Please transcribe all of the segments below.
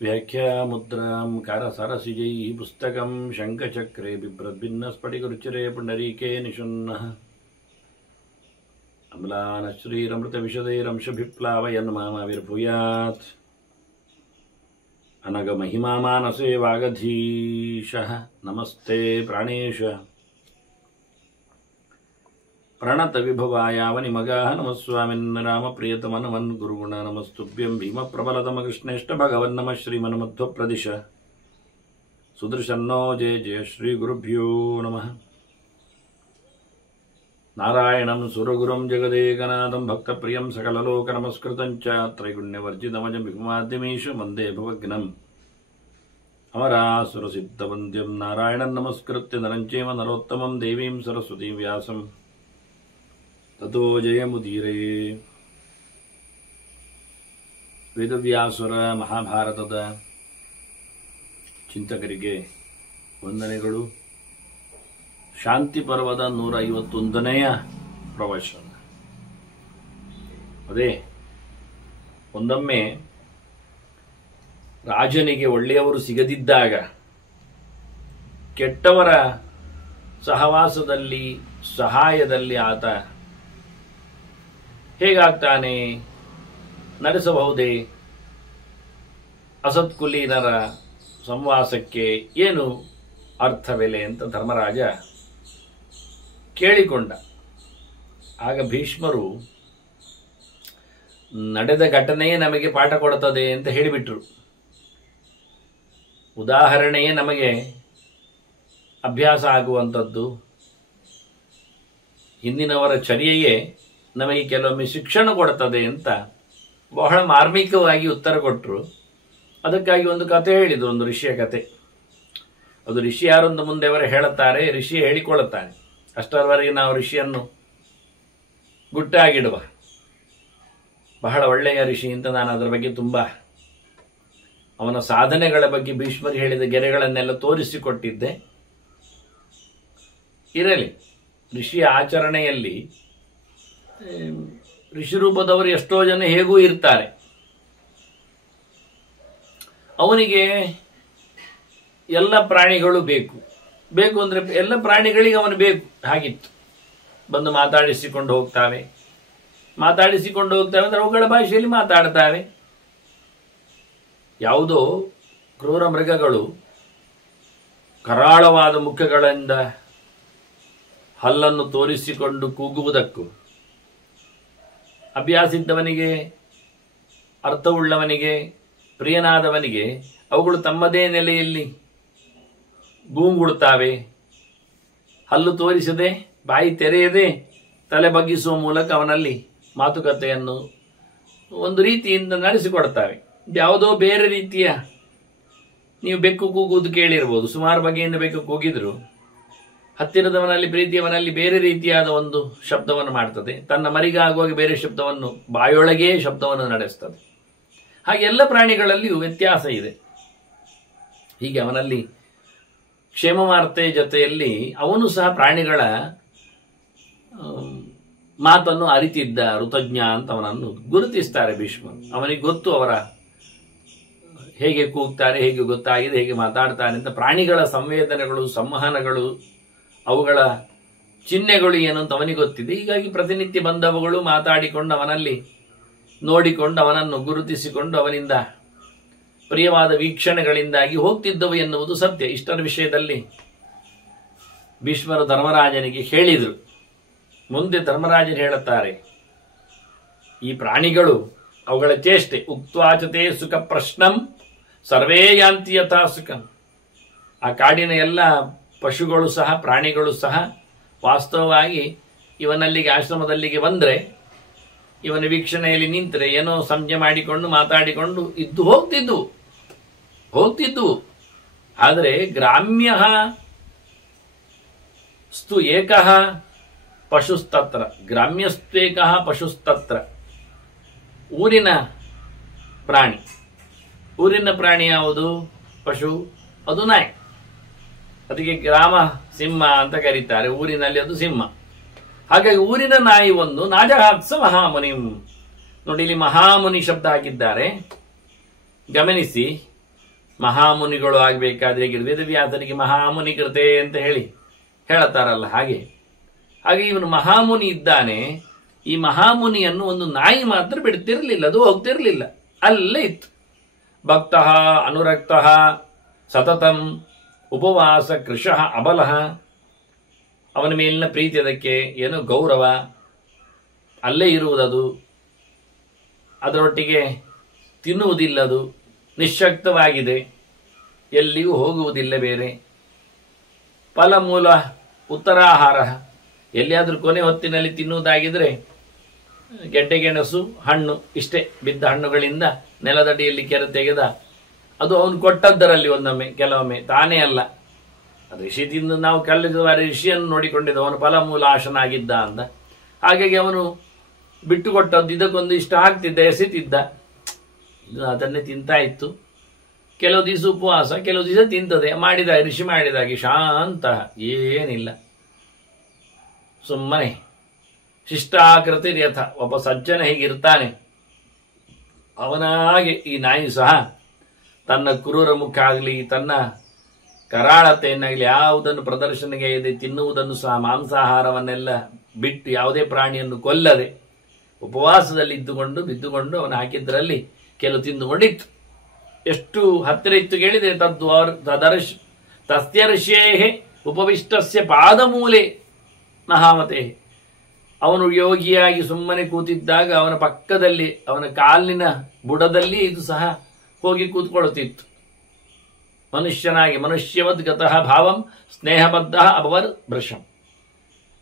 व्याख्यामुद्रां कारसरसिजैः पुस्तकं शङ्खचक्रे बिभ्रद्भिन्नस्फटिकरुचिरे पुण्डरीके निषण्णः अम्लानश्रीरमृतविशदैरंशभिप्लावयन् मामाविर्भूयात् अनगमहिमा मानसे वागधीशः नमस्ते प्राणेश प्रणतविभवायावनिमगाः नमस्वामिन् रामप्रियतमनमन् गुरुगुण नमस्तुभ्यं भीमप्रबलतमकृष्णेष्ट भगवन् नमः श्रीमन्मध्वप्रदिश सुदर्शन्नो जय जय श्रीगुरुभ्यो नमः नारायणं सुरगुरुं जगदेकनाथं भक्तप्रियं सकललोकनमस्कृतं च त्रैगुण्यवर्जितमजं विभुमाद्यमीश वन्दे भवघ्नम् अमरासुरसिद्धवन्द्यं नारायणं नमस्कृत्य नरं चैव नरोत्तमं देवीं सरस्वतीं व्यासं ततो जयमुदीरये ವೇದವ್ಯಾಸುರ ಮಹಾಭಾರತದ ಚಿಂತಕರಿಗೆ ವಂದನೆಗಳು. ಶಾಂತಿ ಪರ್ವದ 151ನೆಯ ಪ್ರವಚನ. ಅದೇ ಒಂದೊಮ್ಮೆ ರಾಜನಿಗೆ ಒಳ್ಳೆಯವರು ಸಿಗದಿದ್ದಾಗ ಕೆಟ್ಟವರ ಸಹವಾಸದಲ್ಲಿ ಸಹಾಯದಲ್ಲಿ ಆತ ಹೇಗಾಗ್ತಾನೆ, ನಡೆಸಬಹುದೇ? ಅಸತ್ಕುಲೀನರ ಸಂವಾಸಕ್ಕೆ ಏನು ಅರ್ಥವೆಲೆ ಅಂತ ಧರ್ಮರಾಜ ಕೇಳಿಕೊಂಡ. ಆಗ ಭೀಷ್ಮರು ನಡೆದ ಘಟನೆಯೇ ನಮಗೆ ಪಾಠ ಕೊಡುತ್ತದೆ ಅಂತ ಹೇಳಿಬಿಟ್ರು. ಉದಾಹರಣೆಯೇ ನಮಗೆ ಅಭ್ಯಾಸ ಆಗುವಂಥದ್ದು, ಹಿಂದಿನವರ ಚರ್ಯೆಯೇ ನಮಗೆ ಕೆಲವೊಮ್ಮೆ ಶಿಕ್ಷಣ ಕೊಡುತ್ತದೆ ಅಂತ ಬಹಳ ಮಾರ್ಮಿಕವಾಗಿ ಉತ್ತರ ಕೊಟ್ಟರು. ಅದಕ್ಕಾಗಿ ಒಂದು ಕತೆ ಹೇಳಿದರು, ಒಂದು ಋಷಿಯ ಕತೆ. ಅದು ಋಷಿ ಯಾರೊಂದು ಮುಂದೆ ಅವರು ಹೇಳುತ್ತಾರೆ, ಋಷಿ ಹೇಳಿಕೊಳ್ಳುತ್ತಾನೆ. ಅಷ್ಟರವರೆಗೆ ನಾವು ಋಷಿಯನ್ನು ಗುಟ್ಟಾಗಿಡುವ. ಬಹಳ ಒಳ್ಳೆಯ ಋಷಿ ಅಂತ ನಾನು ಅದರ ಬಗ್ಗೆ ತುಂಬ ಅವನ ಸಾಧನೆಗಳ ಬಗ್ಗೆ ಭೀಷ್ಮರು ಹೇಳಿದ ಗೆರೆಗಳನ್ನೆಲ್ಲ ತೋರಿಸಿಕೊಟ್ಟಿದ್ದೆ. ಇರಲಿ, ಋಷಿಯ ಆಚರಣೆಯಲ್ಲಿ ಋಷಿ ರೂಪದವರು ಎಷ್ಟೋ ಜನ ಹೇಗೂ ಇರ್ತಾರೆ. ಅವನಿಗೆ ಎಲ್ಲ ಪ್ರಾಣಿಗಳು ಬೇಕು ಅಂದರೆ ಎಲ್ಲ ಪ್ರಾಣಿಗಳಿಗೆ ಅವನು ಬೇಕು ಹಾಗಿತ್ತು. ಬಂದು ಮಾತಾಡಿಸಿಕೊಂಡು ಹೋಗ್ತಾವೆ ಅಂದ್ರೆ ಅವುಗಳ ಭಾಷೆಯಲ್ಲಿ ಮಾತಾಡ್ತಾವೆ. ಯಾವುದೋ ಕ್ರೂರ ಮೃಗಗಳು ಕರಾಳವಾದ ಮುಖಗಳಿಂದ ಹಲ್ಲನ್ನು ತೋರಿಸಿಕೊಂಡು ಕೂಗುವುದಕ್ಕೂ, ಅಭ್ಯಾಸ ಇದ್ದವನಿಗೆ, ಅರ್ಥವುಳ್ಳವನಿಗೆ, ಪ್ರಿಯನಾದವನಿಗೆ ಅವುಗಳು ತಮ್ಮದೇ ನೆಲೆಯಲ್ಲಿ ಗೂಂಗುಡುತ್ತಾವೆ. ಹಲ್ಲು ತೋರಿಸದೆ, ಬಾಯಿ ತೆರೆಯದೆ, ತಲೆ ಬಗ್ಗಿಸುವ ಮೂಲಕ ಅವನಲ್ಲಿ ಮಾತುಕತೆಯನ್ನು ಒಂದು ರೀತಿಯಿಂದ ನಡೆಸಿಕೊಡ್ತಾವೆ. ಯಾವುದೋ ಬೇರೆ ರೀತಿಯ, ನೀವು ಬೆಕ್ಕು ಕೂಗುವುದು ಕೇಳಿರ್ಬೋದು, ಸುಮಾರು ಬಗೆಯಿಂದ ಬೆಕ್ಕು ಕೂಗಿದ್ರು ಹತ್ತಿರದವನಲ್ಲಿ, ಪ್ರೀತಿಯವನಲ್ಲಿ ಬೇರೆ ರೀತಿಯಾದ ಒಂದು ಶಬ್ದವನ್ನು ಮಾಡ್ತದೆ. ತನ್ನ ಮರಿಗಾಗುವಾಗ ಬೇರೆ ಶಬ್ದವನ್ನು, ಬಾಯೊಳಗೇ ಶಬ್ದವನ್ನು ನಡೆಸ್ತದೆ. ಹಾಗೆ ಎಲ್ಲ ಪ್ರಾಣಿಗಳಲ್ಲಿಯೂ ವ್ಯತ್ಯಾಸ ಇದೆ. ಹೀಗೆ ಅವನಲ್ಲಿ ಕ್ಷೇಮವಾರ್ತೆ ಜೊತೆಯಲ್ಲಿ ಅವನು ಸಹ ಪ್ರಾಣಿಗಳ ಮಾತನ್ನು ಅರಿತಿದ್ದ ಋತಜ್ಞ ಅಂತ ಅವನನ್ನು ಗುರುತಿಸ್ತಾರೆ ಭೀಷ್ಮರು. ಅವನಿಗೆ ಗೊತ್ತು ಅವರ ಹೇಗೆ ಕೂಗ್ತಾರೆ, ಹೇಗೆ ಗೊತ್ತಾಗಿದೆ, ಹೇಗೆ ಮಾತಾಡ್ತಾರೆ ಅಂತ. ಪ್ರಾಣಿಗಳ ಸಂವೇದನೆಗಳು, ಸಂವಹನಗಳು, ಅವುಗಳ ಚಿಹ್ನೆಗಳು ಏನು ಅಂತ ಅವನಿಗೆ ಗೊತ್ತಿದೆ. ಹೀಗಾಗಿ ಪ್ರತಿನಿತ್ಯ ಬಂದವುಗಳು ಮಾತಾಡಿಕೊಂಡು ಅವನಲ್ಲಿ ನೋಡಿಕೊಂಡು ಅವನನ್ನು ಗುರುತಿಸಿಕೊಂಡು ಅವನಿಂದ ಪ್ರಿಯವಾದ ವೀಕ್ಷಣೆಗಳಿಂದಾಗಿ ಹೋಗ್ತಿದ್ದವು ಎನ್ನುವುದು ಸತ್ಯ. ಇಷ್ಟರ ವಿಷಯದಲ್ಲಿ ಭೀಷ್ಮರು ಧರ್ಮರಾಜನಿಗೆ ಹೇಳಿದರು. ಮುಂದೆ ಧರ್ಮರಾಜರು ಹೇಳುತ್ತಾರೆ, ಈ ಪ್ರಾಣಿಗಳು ಅವುಗಳ ಚೇಷ್ಟೆ, ಉಕ್ತ್ವಾಚತೆ ಸುಖ ಪ್ರಶ್ನಂ ಸರ್ವೇ ಯಾಂತಿ ಯಥಾ ಸುಖಂ. ಆ ಕಾಡಿನ ಎಲ್ಲ ಪಶುಗಳು ಸಹ, ಪ್ರಾಣಿಗಳು ಸಹ ವಾಸ್ತವವಾಗಿ ಇವನಲ್ಲಿಗೆ ಆಶ್ರಮದಲ್ಲಿಗೆ ಬಂದರೆ, ಇವನ ವೀಕ್ಷಣೆಯಲ್ಲಿ ನಿಂತರೆ ಏನೋ ಸಂಜೆ ಮಾಡಿಕೊಂಡು ಮಾತಾಡಿಕೊಂಡು ಇದ್ದು ಹೋಗ್ತಿದ್ವು. ಆದರೆ ಗ್ರಾಮ್ಯ ಸ್ತು ಏಕಃ ಪಶುಸ್ತತ್ರ, ಗ್ರಾಮ್ಯಸ್ತ್ವೇಕಃ ಪಶುಸ್ತತ್ರ. ಊರಿನ ಪ್ರಾಣಿ ಯಾವುದು? ಪಶು, ಅದು ನಾಯಿ. ಅದಕ್ಕೆ ಗ್ರಾಮ ಸಿಂಹ ಅಂತ ಕರೀತಾರೆ. ಊರಿನಲ್ಲಿ ಅದು ಸಿಂಹ. ಹಾಗಾಗಿ ಊರಿನ ನಾಯಿ ಒಂದು ನಾಜಹಾತ್ಸ ಮಹಾಮುನಿಂ. ನೋಡಿ, ಇಲ್ಲಿ ಮಹಾಮುನಿ ಶಬ್ದ ಹಾಕಿದ್ದಾರೆ, ಗಮನಿಸಿ. ಮಹಾಮುನಿಗಳು ಆಗಬೇಕಾದ್ರೆ ವೇದವ್ಯಾಸನಿಗೆ ಮಹಾಮುನಿ ಕೃತೆ ಅಂತ ಹೇಳತಾರಲ್ಲ, ಹಾಗೆ ಇವನು ಮಹಾಮುನಿ ಇದ್ದಾನೆ. ಈ ಮಹಾಮುನಿಯನ್ನು ಒಂದು ನಾಯಿ ಮಾತ್ರ ಬಿಡ್ತಿರ್ಲಿಲ್ಲ, ಅದು ಹೋಗ್ತಿರ್ಲಿಲ್ಲ, ಅಲ್ಲೇ ಇತ್ತು. ಭಕ್ತ ಅನುರಕ್ತ ಸತತಂ ಉಪವಾಸ ಕೃಶಃ ಅಬಲಃ. ಅವನ ಮೇಲಿನ ಪ್ರೀತಿ, ಅದಕ್ಕೆ ಏನು ಗೌರವ, ಅಲ್ಲೇ ಇರುವುದದು, ಅದರೊಟ್ಟಿಗೆ ತಿನ್ನುವುದಿಲ್ಲದು, ನಿಶ್ಶಕ್ತವಾಗಿದೆ, ಎಲ್ಲಿಯೂ ಹೋಗುವುದಿಲ್ಲ ಬೇರೆ. ಫಲಮೂಲ ಉತ್ತರಾಹಾರ, ಎಲ್ಲಿಯಾದರೂ ಕೊನೆ ಹೊತ್ತಿನಲ್ಲಿ ತಿನ್ನುವುದಾಗಿದ್ರೆ ಗೆಡ್ಡೆಗೆಣಸು, ಹಣ್ಣು, ಇಷ್ಟೇ ಬಿದ್ದ ಹಣ್ಣುಗಳಿಂದ ನೆಲದಡಿಯಲ್ಲಿ ಕೆರೆ ತೆಗೆದ ಅದು ಅವನು ಕೊಟ್ಟದ್ದರಲ್ಲಿ ಒಂದೊಮ್ಮೆ, ಕೆಲವೊಮ್ಮೆ ತಾನೇ ಅಲ್ಲ. ಋಷಿ ತಿಂದು ನಾವು ಕಲಿದ ಋಷಿಯನ್ನು ನೋಡಿಕೊಂಡಿದ್ದ, ಅವನು ಫಲಮೂಲಾಶನಾಗಿದ್ದ ಅಂತ. ಹಾಗಾಗಿ ಅವನು ಬಿಟ್ಟುಕೊಟ್ಟದ್ದು ಇದಕ್ಕೊಂದು ಇಷ್ಟ ಆಗ್ತಿದ್ದ, ಎಸೆತಿದ್ದ, ಇದು ಅದನ್ನೇ ತಿಂತಾ ಇತ್ತು. ಕೆಲವು ದಿವಸ ಉಪವಾಸ, ಕೆಲವು ದಿವಸ ತಿಂತದೆ. ಋಷಿ ಮಾಡಿದಾಗೆ ಶಾಂತ, ಏನಿಲ್ಲ, ಸುಮ್ಮನೆ ಶಿಷ್ಟಾಕೃತಿ ಯಥ. ಒಬ್ಬ ಸಜ್ಜನ ಹೇಗಿರ್ತಾನೆ ಅವನಾಗೆ ಈ ನಾಯಿ ಸಹ ತನ್ನ ಕ್ರೂರ ಮುಖ ಆಗಲಿ, ತನ್ನ ಕರಾಳತೆಯನ್ನಾಗಲಿ ಯಾವುದನ್ನು ಪ್ರದರ್ಶನಗೆ ಇದೆ, ತಿನ್ನುವುದನ್ನು ಸಹ ಮಾಂಸಾಹಾರವನ್ನೆಲ್ಲ ಬಿಟ್ಟು ಯಾವುದೇ ಪ್ರಾಣಿಯನ್ನು ಕೊಲ್ಲದೆ ಉಪವಾಸದಲ್ಲಿ ಬಿದ್ದುಕೊಂಡು ಅವನು ಹಾಕಿದ್ರಲ್ಲಿ ಕೆಲವು ತಿಂದುಕೊಂಡಿತ್ತು. ಎಷ್ಟು ಹತ್ತಿರ ಇತ್ತು ಕೇಳಿದೆ, ತಸ್ಯರ್ಷೇಹೆ ಉಪವಿಷ್ಟಸ್ಯ ಪಾದಮೂಲೆ ಮಹಾಮತೆ. ಅವನು ಯೋಗಿಯಾಗಿ ಸುಮ್ಮನೆ ಕೂತಿದ್ದಾಗ ಅವನ ಪಕ್ಕದಲ್ಲಿ, ಅವನ ಕಾಲಿನ ಬುಡದಲ್ಲಿ ಇದು ಸಹ ಹೋಗಿ ಕೂತ್ಕೊಳ್ಳುತ್ತಿತ್ತು. ಮನುಷ್ಯನಾಗಿ ಮನುಷ್ಯವದ್ ಗತಃ ಭಾವಂ ಸ್ನೇಹಬದ್ಧ ಅಭವರ್ ಭೃಶಂ.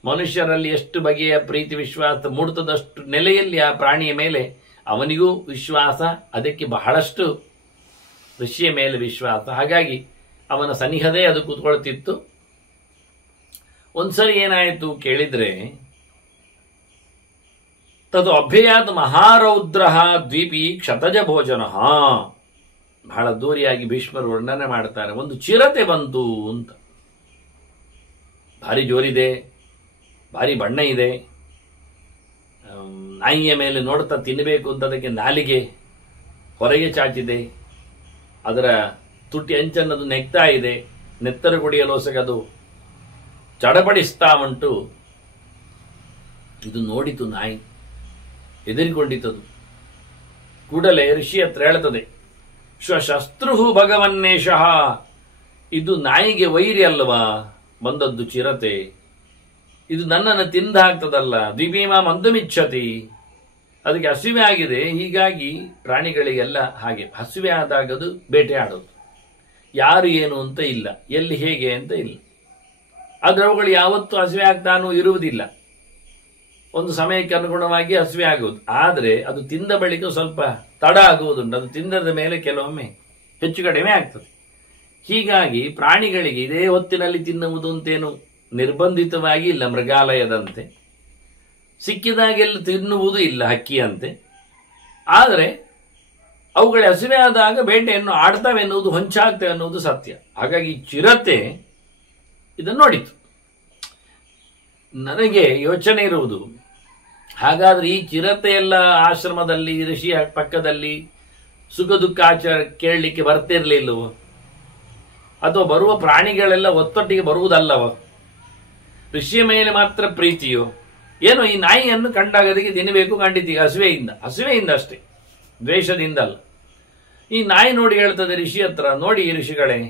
ಮನುಷ್ಯರಲ್ಲಿ ಎಷ್ಟು ಬಗೆಯ ಪ್ರೀತಿ ವಿಶ್ವಾಸ ಮೂಡುತ್ತದಷ್ಟು ನೆಲೆಯಲ್ಲಿ ಆ ಪ್ರಾಣಿಯ ಮೇಲೆ ಅವನಿಗೂ ವಿಶ್ವಾಸ, ಅದಕ್ಕೆ ಬಹಳಷ್ಟು ಋಷಿಯ ಮೇಲೆ ವಿಶ್ವಾಸ. ಹಾಗಾಗಿ ಅವನ ಸನಿಹದೇ ಅದು ಕೂತ್ಕೊಳ್ತಿತ್ತು. ಒಂದ್ಸರಿ ಏನಾಯಿತು ಕೇಳಿದ್ರೆ, ತದು ಅಭ್ಯಯಾತ್ ಮಹಾರೌದ್ರ ದ್ವೀಪಿ ಕ್ಷತಜ ಭೋಜನ. ಬಹಳ ದೂರಿಯಾಗಿ ಭೀಷ್ಮರು ವರ್ಣನೆ ಮಾಡ್ತಾರೆ. ಒಂದು ಚಿರತೆ ಬಂತು ಅಂತ, ಭಾರಿ ಜೋರಿದೆ, ಭಾರಿ ಬಣ್ಣ ಇದೆ, ನಾಯಿಯ ಮೇಲೆ ನೋಡ್ತಾ ತಿನ್ನಬೇಕು ಅಂತ ಅದಕ್ಕೆ ನಾಲಿಗೆ ಹೊರಗೆ ಚಾಚಿದೆ, ಅದರ ತುಟಿ ಅಂಚನ್ನದು ನೆಗ್ತಾ ಇದೆ, ನೆತ್ತರ ಕುಡಿಯಲೋಸಗದು ಚಡಪಡಿಸ್ತಾ ಉಂಟು. ಇದು ನೋಡಿತು ನಾಯಿ, ಹೆದರಿಕೊಂಡಿತದು. ಕೂಡಲೇ ಋಷಿ ಹತ್ರ ಹೇಳ್ತದೆ, ಶಸ್ತ್ರು ಭಗವನ್ನೇಶಃ. ಇದು ನಾಯಿಗೆ ವೈರಿ ಅಲ್ವಾ ಬಂದದ್ದು ಚಿರತೆ, ಇದು ನನ್ನನ್ನು ತಿಂದ ಹಾಕ್ತದಲ್ಲ. ದ್ವಿಭೀಮ ಮಂದುಮಿಚ್ಛತಿ, ಅದಕ್ಕೆ ಹಸಿವೆ ಆಗಿದೆ. ಹೀಗಾಗಿ ಪ್ರಾಣಿಗಳಿಗೆಲ್ಲ ಹಾಗೆ ಹಸಿವೆ ಆದಾಗದು ಬೇಟೆ ಆಡೋದು, ಯಾರು ಏನು ಅಂತ ಇಲ್ಲ, ಎಲ್ಲಿ ಹೇಗೆ ಅಂತ ಇಲ್ಲ. ಆದ್ರೆ ಅವುಗಳು ಯಾವತ್ತೂ ಹಸಿವೆ ಆಗ್ತಾನೂ ಇರುವುದಿಲ್ಲ. ಒಂದು ಸಮಯಕ್ಕೆ ಅನುಗುಣವಾಗಿ ಹಸಿವೆ ಆಗುವುದು. ಆದರೆ ಅದು ತಿಂದ ಬಳಿಕ ಸ್ವಲ್ಪ ತಡ ಆಗುವುದುಂಟು. ಅದು ತಿಂದದ ಮೇಲೆ ಕೆಲವೊಮ್ಮೆ ಹೆಚ್ಚು ಕಡಿಮೆ ಆಗ್ತದೆ. ಹೀಗಾಗಿ ಪ್ರಾಣಿಗಳಿಗೆ ಇದೇ ಹೊತ್ತಿನಲ್ಲಿ ತಿನ್ನುವುದು ಅಂತೇನು ನಿರ್ಬಂಧಿತವಾಗಿ ಇಲ್ಲ. ಮೃಗಾಲಯದಂತೆ ಸಿಕ್ಕಿದಾಗೆಲ್ಲ ತಿನ್ನುವುದು ಇಲ್ಲ, ಹಕ್ಕಿಯಂತೆ. ಆದರೆ ಅವುಗಳ ಹಸಿವೆ ಆದಾಗ ಬೇಟೆಯನ್ನು ಆಡ್ತವೆ ಎನ್ನುವುದು, ಹೊಂಚಾಗ್ತವೆ ಎನ್ನುವುದು ಸತ್ಯ. ಹಾಗಾಗಿ ಚಿರತೆ ಇದನ್ನು ನೋಡಿತು. ನನಗೆ ಯೋಚನೆ ಇರುವುದು, ಹಾಗಾದ್ರೆ ಈ ಚಿರತೆ ಎಲ್ಲ ಆಶ್ರಮದಲ್ಲಿ ಋಷಿಯ ಪಕ್ಕದಲ್ಲಿ ಸುಖ ದುಃಖಾಚಾರ ಕೇಳಲಿಕ್ಕೆ ಬರ್ತಿರ್ಲಿಲ್ಲವೋ, ಅಥವಾ ಬರುವ ಪ್ರಾಣಿಗಳೆಲ್ಲ ಒತ್ತೊಟ್ಟಿಗೆ ಬರುವುದಲ್ಲವೋ? ಋಷಿಯ ಮೇಲೆ ಮಾತ್ರ ಪ್ರೀತಿಯೋ ಏನೋ? ಈ ನಾಯಿಯನ್ನು ಕಂಡಾಗ ಅದಕ್ಕೆ ತಿನ್ನಬೇಕು ಕಂಡಿದ್ದೀಗ, ಹಸಿವೆಯಿಂದ ಅಷ್ಟೇ, ದ್ವೇಷದಿಂದ ಅಲ್ಲ. ಈ ನಾಯಿ ನೋಡಿ ಹೇಳ್ತದೆ ಋಷಿ ಹತ್ರ, ನೋಡಿ ಋಷಿಗಳೇ,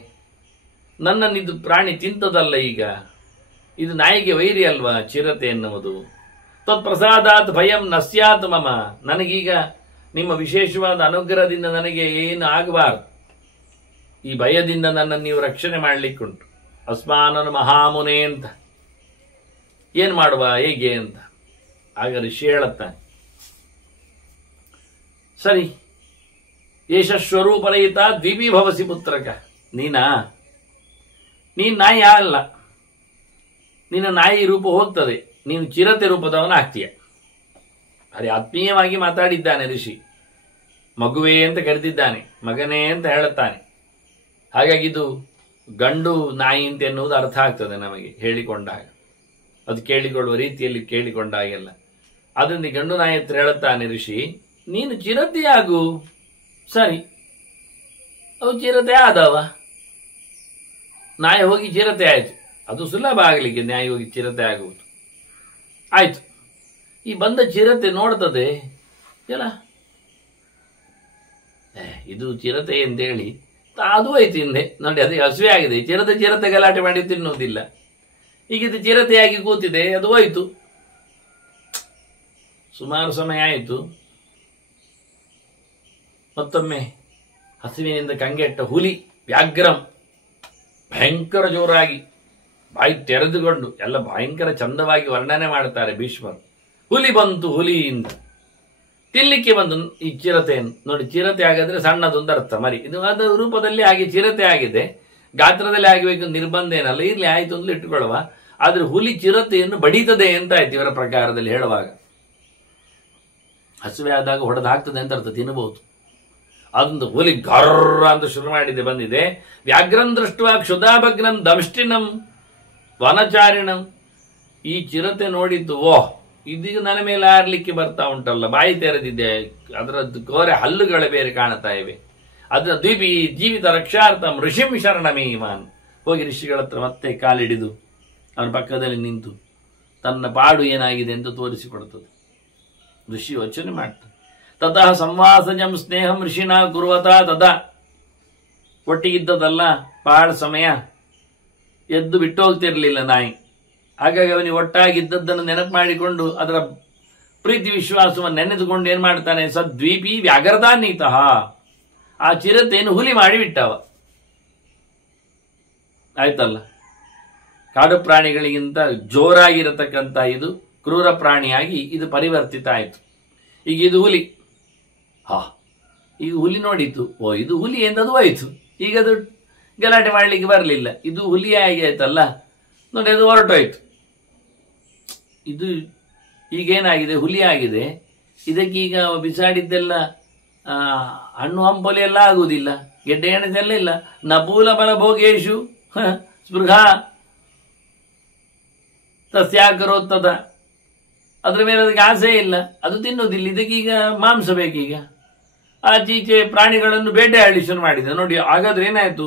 ನನ್ನನ್ನಿದು ಪ್ರಾಣಿ ತಿಂತದಲ್ಲ, ಈಗ ಇದು ನಾಯಿಗೆ ವೈರಿ ಅಲ್ವಾ ಚಿರತೆ ಎನ್ನುವುದು. ತತ್ಪ್ರಸಾದಾತ್ ಭಯಂ ನಸ್ಯಾತ್ ಮಮ. ನನಗೀಗ ನಿಮ್ಮ ವಿಶೇಷವಾದ ಅನುಗ್ರಹದಿಂದ ನನಗೆ ಏನು ಆಗಬಾರದು. ಈ ಭಯದಿಂದ ನನ್ನನ್ನು ನೀವು ರಕ್ಷಣೆ ಮಾಡಲಿಕ್ಕುಂಟು. ಅಸ್ಮಾನನು ಮಹಾಮುನೆ ಅಂತ ಏನ್ ಮಾಡುವ, ಹೇಗೆ ಅಂತ. ಆಗ ಋಷಿ ಹೇಳುತ್ತಾನೆ, ಸರಿ, ಏಷ ಸ್ವರೂಪರಹಿತ ದ್ವಿಬಿ ಭವಸಿ ಪುತ್ರಕ. ನೀನ್ ನಾಯಿ ಅಲ್ಲ, ನಿನ್ನ ನಾಯಿ ರೂಪ ಹೋಗ್ತದೆ, ನೀನು ಚಿರತೆ ರೂಪದವನ ಆಗ್ತೀಯ. ಅರೆ ಆತ್ಮೀಯವಾಗಿ ಮಾತಾಡಿದ್ದಾನೆ ಋಷಿ, ಮಗುವೇ ಅಂತ ಕರೆದಿದ್ದಾನೆ, ಮಗನೇ ಅಂತ ಹೇಳುತ್ತಾನೆ. ಹಾಗಾಗಿ ಇದು ಗಂಡು ನಾಯಿ ಅಂತ ಎನ್ನುವುದು ಅರ್ಥ ಆಗ್ತದೆ ನಮಗೆ ಹೇಳಿಕೊಂಡಾಗ. ಅದು ಕೇಳಿಕೊಳ್ಳುವ ರೀತಿಯಲ್ಲಿ ಕೇಳಿಕೊಂಡಾಗೆಲ್ಲ. ಅದರಿಂದ ಗಂಡು ನಾಯಿ ಹತ್ರ ಹೇಳುತ್ತಾನೆ ಋಷಿ, ನೀನು ಚಿರತೆಯಾಗು. ಸರಿ, ಅವು ಚಿರತೆ ಆದವ. ನಾಯಿ ಹೋಗಿ ಚಿರತೆ ಆಯಿತು. ಅದು ಸುಲಭ ಆಗಲಿಕ್ಕೆ ನಾಯಿ ಹೋಗಿ ಚಿರತೆ ಆಗುವುದು. ಆಯ್ತು, ಈ ಬಂದ ಚಿರತೆ ನೋಡ್ತದೆ ಎಲ್ಲ, ಇದು ಚಿರತೆ ಅಂತೇಳಿ ಅದು ಹೋಯ್ತು ಹಿಂದೆ. ನೋಡಿ, ಅದೇ ಹಸುವೆ ಆಗಿದೆ. ಚಿರತೆ ಗಲಾಟೆ ಮಾಡಿ ತಿನ್ನುವುದಿಲ್ಲ. ಈಗ ಇದು ಚಿರತೆಯಾಗಿ ಕೂತಿದೆ, ಅದು ಹೋಯ್ತು. ಸುಮಾರು ಸಮಯ ಆಯಿತು. ಮತ್ತೊಮ್ಮೆ ಹಸುವಿನಿಂದ ಕಂಗೆಟ್ಟ ಹುಲಿ, ವ್ಯಾಘ್ರಂ, ಭಯಂಕರ ಜೋರಾಗಿ ಬಾಯಿ ತೆರೆದುಕೊಂಡು ಎಲ್ಲ ಭಯಂಕರ ಚಂದವಾಗಿ ವರ್ಣನೆ ಮಾಡುತ್ತಾರೆ ಭೀಷ್ಮರು. ಹುಲಿ ಬಂತು, ಹುಲಿಯಿಂದ ತಿನ್ಲಿಕ್ಕೆ ಬಂದು ಈ ಚಿರತೆಯನ್ನು ನೋಡಿ. ಚಿರತೆ ಆಗಿದ್ರೆ ಸಣ್ಣದೊಂದು ಅರ್ಥ, ಮರಿ. ಇದು ಅದರ ರೂಪದಲ್ಲಿ ಆಗಿ ಚಿರತೆ ಆಗಿದೆ, ಗಾತ್ರದಲ್ಲಿ ಆಗಬೇಕು ನಿರ್ಬಂಧ ಏನಲ್ಲ. ಇರ್ಲಿ, ಆಯ್ತು ಅಂತ ಇಟ್ಟುಕೊಳ್ಳುವ. ಆದ್ರೆ ಹುಲಿ ಚಿರತೆಯನ್ನು ಬಡೀತದೆ ಅಂತ ಆಯ್ತು ಇವರ ಪ್ರಕಾರದಲ್ಲಿ ಹೇಳುವಾಗ. ಹಸುವೆ ಆದಾಗ ಹೊಡೆದು ಹಾಕ್ತದೆ ಅಂತ ಅರ್ಥ, ತಿನ್ನಬಹುದು. ಅದೊಂದು ಹುಲಿ ಗರ್ರ ಅಂತ ಶುರು ಮಾಡಿದೆ, ಬಂದಿದೆ. ವ್ಯಾಘ್ರಂ ದೃಷ್ಟ ಕ್ಷುಧಾಭಗ್ನಂ ದಂಷ್ಟಿನಂ ವನಚಾರಿಣಂ. ಈ ಚಿರತೆ ನೋಡಿದ್ದು, ಓಹ್, ಇದೀಗ ನನ್ನ ಮೇಲೆ ಆರ್ಲಿಕ್ಕೆ ಬರ್ತಾ ಉಂಟಲ್ಲ, ಬಾಯಿ ತೆರೆದಿದೆ, ಅದರದ್ದು ಕೋರೆ ಹಲ್ಲುಗಳು ಬೇರೆ ಕಾಣ್ತಾ ಇವೆ. ಅದರ ದ್ವೀಪಿ ಜೀವಿತ ರಕ್ಷಾರ್ಥಂ ಋಷಿಂ ಶರಣಮೀಮಾನ್. ಹೋಗಿ ಋಷಿಗಳ ಹತ್ರ ಮತ್ತೆ ಕಾಲಿಡಿದು ಅವನ ಪಕ್ಕದಲ್ಲಿ ನಿಂತು ತನ್ನ ಪಾಡು ಏನಾಗಿದೆ ಎಂದು ತೋರಿಸಿಕೊಡುತ್ತದೆ. ಋಷಿ ಯೋಚನೆ ಮಾಡ್ತಾನೆ. ತತಃ ಸಂವಾಸಜಂ ಸ್ನೇಹಂ ಋಷಿನ ಗುರುವತಾ ತದಾ. ಒಟ್ಟಿಗಿದ್ದದಲ್ಲ ಬಹಳ ಸಮಯ, ಎದ್ದು ಬಿಟ್ಟು ಹೋಗ್ತಿರ್ಲಿಲ್ಲ ನಾಯಿ. ಹಾಗಾಗಿ ಅವನಿಗೆ ಒಟ್ಟಾಗಿದ್ದದ್ದನ್ನು ನೆನಪು ಮಾಡಿಕೊಂಡು ಅದರ ಪ್ರೀತಿ ವಿಶ್ವಾಸವನ್ನು ನೆನೆದುಕೊಂಡು ಏನ್ ಮಾಡ್ತಾನೆ, ಸದ್ವೀಪಿ ವ್ಯಾಘ್ರದಾನೀತಃ, ಆ ಚಿರತೆಯನ್ನು ಹುಲಿ ಮಾಡಿ ಬಿಟ್ಟವ. ಆಯ್ತಲ್ಲ, ಕಾಡು ಪ್ರಾಣಿಗಳಿಗಿಂತ ಜೋರಾಗಿರತಕ್ಕಂಥ ಇದು ಕ್ರೂರ ಪ್ರಾಣಿಯಾಗಿ ಇದು ಪರಿವರ್ತಿತ ಆಯಿತು. ಈಗ ಇದು ಹುಲಿ. ಈಗ ಹುಲಿ ನೋಡಿತು, ಓ ಇದು ಹುಲಿ ಎಂದದು ಆಯ್ತು. ಈಗ ಅದು ಗಲಾಟೆ ಮಾಡಲಿಕ್ಕೆ ಬರಲಿಲ್ಲ, ಇದು ಹುಲಿಯಾಗಿ ಆಯ್ತಲ್ಲ. ನೋಡಿ, ಅದು ಹೊರಟೋಯ್ತು. ಇದು ಈಗೇನಾಗಿದೆ, ಹುಲಿ ಆಗಿದೆ. ಇದಕ್ಕೀಗ ಬಿಸಾಡಿದ್ದೆಲ್ಲ ಹಣ್ಣು ಹಂಪಲು ಎಲ್ಲ ಆಗುವುದಿಲ್ಲ, ಗೆಡ್ಡೆ ಎಣೆದೆಲ್ಲ ಇಲ್ಲ. ನಪೂಲ ಬಲ ಭೋಗೇಶು ಸ್ಪೃಹ ಸಸ್ಯಾಕರೋತ್ತದ. ಅದ್ರ ಮೇಲೆ ಅದಕ್ಕೆ ಆಸೆ ಇಲ್ಲ, ಅದು ತಿನ್ನೋದಿಲ್ಲ. ಇದಕ್ಕೀಗ ಮಾಂಸ ಬೇಕೀಗ. ಆಚೀಚೆ ಪ್ರಾಣಿಗಳನ್ನು ಬೇಟೆಯಾಡಿ ಶುರು ಮಾಡಿದೆ. ನೋಡಿ, ಹಾಗಾದ್ರೆ ಏನಾಯ್ತು,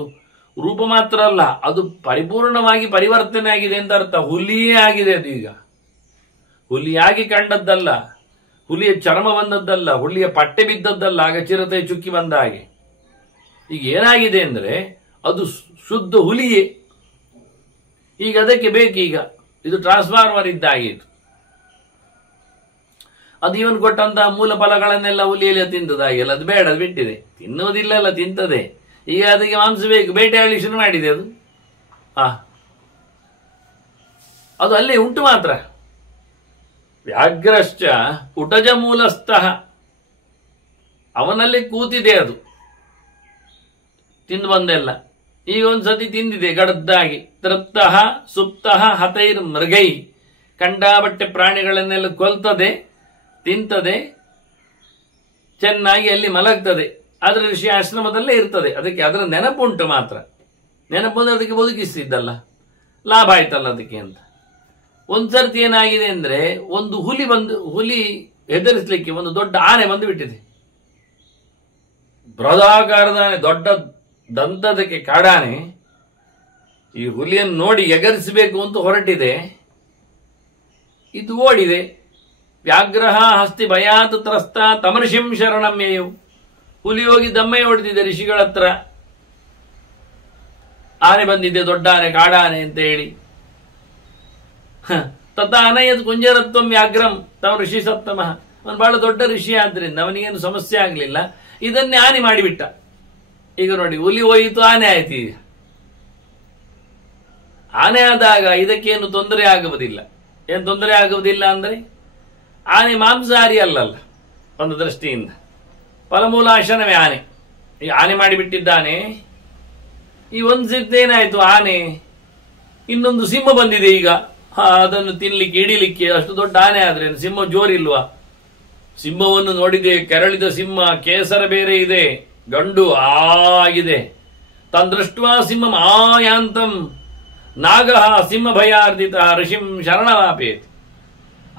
ರೂಪ ಮಾತ್ರ ಅಲ್ಲ, ಅದು ಪರಿಪೂರ್ಣವಾಗಿ ಪರಿವರ್ತನೆ ಆಗಿದೆ ಅಂತ ಅರ್ಥ. ಹುಲಿಯೇ ಆಗಿದೆ ಅದು. ಈಗ ಹುಲಿಯಾಗಿ ಕಂಡದ್ದಲ್ಲ, ಹುಲಿಯ ಚರ್ಮ ಬಂದದ್ದಲ್ಲ, ಹುಲಿಯ ಪಟ್ಟೆ ಬಿದ್ದದ್ದಲ್ಲ. ಆಗ ಚಿರತೆ ಚುಕ್ಕಿ ಬಂದ ಹಾಗೆ ಈಗ ಏನಾಗಿದೆ ಅಂದ್ರೆ ಅದು ಶುದ್ಧ ಹುಲಿಯೇ. ಈಗ ಅದಕ್ಕೆ ಬೇಕೀಗ ಇದು ಟ್ರಾನ್ಸ್ಫಾರ್ಮರ್ ಇದ್ದಾಗಿತ್ತು. ಅದು ಇವನು ಕೊಟ್ಟಂತಹ ಮೂಲ ಫಲಗಳನ್ನೆಲ್ಲ ಹುಲಿಯಲ್ಲಿ ತಿಂತದಾಗೆಲ್ಲ ಅದು ಬೇಡ, ಅದು ಬಿಟ್ಟಿದೆ. ತಿನ್ನುವುದಿಲ್ಲ, ಅಲ್ಲ ತಿಂತದೆ. ಈಗ ಅದಕ್ಕೆ ಮಾಂಸ ಬೇಕು, ಬೇಟೆಯಾಡಿ ಶುರು ಮಾಡಿದೆ ಅದು. ಅದು ಅಲ್ಲೇ ಉಂಟು ಮಾತ್ರ. ವ್ಯಾಘ್ರಶ್ಚ ಉಟಜ ಮೂಲಸ್ಥಃ, ಅವನಲ್ಲಿ ಕೂತಿದೆ ಅದು, ತಿಂದು ಬಂದೆಲ್ಲ. ಈಗ ಒಂದ್ಸತಿ ತಿಂದಿದೆ ಗಡದ್ದಾಗಿ. ತೃಪ್ತಃ ಸುಪ್ತಃ ಹತೈರ್ ಮೃಗೈ, ಕಂಡಾಬಟ್ಟೆ ಪ್ರಾಣಿಗಳನ್ನೆಲ್ಲ ಕೊಲ್ತದೆ, ತಿಂತದೆ, ಚೆನ್ನಾಗಿ ಅಲ್ಲಿ ಮಲಗ್ತದೆ. ಆದ್ರೆ ಋಷಿ ಆಶ್ರಮದಲ್ಲೇ ಇರ್ತದೆ. ಅದಕ್ಕೆ ಅದರ ನೆನಪುಂಟು ಮಾತ್ರ. ನೆನಪು ಅಂದ್ರೆ ಅದಕ್ಕೆ ಬದುಕಿಸ್ತಿದ್ದಲ್ಲ, ಲಾಭ ಆಯ್ತಲ್ಲ ಅದಕ್ಕೆ ಅಂತ. ಒಂದ್ಸರ್ತಿ ಏನಾಗಿದೆ ಅಂದ್ರೆ ಒಂದು ಹುಲಿ ಹೆದರಿಸಲಿಕ್ಕೆ ಒಂದು ದೊಡ್ಡ ಆನೆ ಬಂದು ಬಿಟ್ಟಿದೆ. ಬೃಹದಾಕಾರದ ಆನೆ, ದೊಡ್ಡ ದಂತದಕ್ಕೆ ಕಾಡಾನೆ. ಈ ಹುಲಿಯನ್ನು ನೋಡಿ ಎಗರಿಸಬೇಕು ಅಂತ ಹೊರಟಿದೆ. ಇದು ಓಡಿದೆ. ವ್ಯಾಘ್ರಹ ಹಸ್ತಿ ಭಯಾತ್ ತ್ರಸ್ತ ತಮರ್ಷಿಂ ಶರಣಮ್ಯಯು. ಹುಲಿ ಹೋಗಿ ದಮ್ಮೆ ಹೊಡೆದಿದೆ ಋಷಿಗಳ ಹತ್ರ. ಆನೆ ಬಂದಿದೆ, ದೊಡ್ಡ ಆನೆ, ಕಾಡಾನೆ ಅಂತ ಹೇಳಿ. ತತ ಅನಯದ್ ಕುಂಜರತ್ವಂ ವ್ಯಾಘ್ರಂ ತಮ ಋಷಿ ಸಪ್ತಮಃ. ಅವನು ಬಹಳ ದೊಡ್ಡ ಋಷಿ ಆದ್ರಿಂದ ಅವನಿಗೇನು ಸಮಸ್ಯೆ ಆಗಲಿಲ್ಲ. ಇದನ್ನೇ ಆನೆ ಮಾಡಿಬಿಟ್ಟ. ಈಗ ನೋಡಿ, ಹುಲಿ ಹೋಯಿತು, ಆನೆ ಆಯ್ತು. ಈಗ ಆನೆ ಆದಾಗ ಇದಕ್ಕೇನು ತೊಂದರೆ ಆಗುವುದಿಲ್ಲ. ಏನು ತೊಂದರೆ ಆಗುವುದಿಲ್ಲ ಅಂದ್ರೆ ಆನೆ ಮಾಂಸಾಹಾರಿ ಅಲ್ಲಲ್ಲ ಒಂದು ದೃಷ್ಟಿಯಿಂದ. ಫಲಮೂಲಾಶನವೇ ಆನೆ. ಈಗ ಆನೆ ಮಾಡಿಬಿಟ್ಟಿದ್ದಾನೆ. ಈ ಒಂದು ಸಿದ್ದೇನಾಯ್ತು, ಆನೆ ಇನ್ನೊಂದು ಸಿಂಹ ಬಂದಿದೆ. ಈಗ ಅದನ್ನು ತಿನ್ಲಿಕ್ಕೆ ಹಿಡಿಲಿಕ್ಕೆ ಅಷ್ಟು ದೊಡ್ಡ ಆನೆ ಆದ್ರೆ ಸಿಂಹ ಜೋರಿಲ್ವಾ? ಸಿಂಹವನ್ನು ನೋಡಿದೆ, ಕೆರಳಿದ ಸಿಂಹ, ಕೇಸರ ಬೇರೆ ಇದೆ, ಗಂಡು ಆಗಿದೆ. ತನ್ ದೃಷ್ಟ ಸಿಂಹಂ ಆಯಾಂತಂ ನಾಗಃ ಸಿಂಹ ಭಯಾರ್ಧಿತ ಋಷಿಂ ಶರಣವಾಪೇತ್.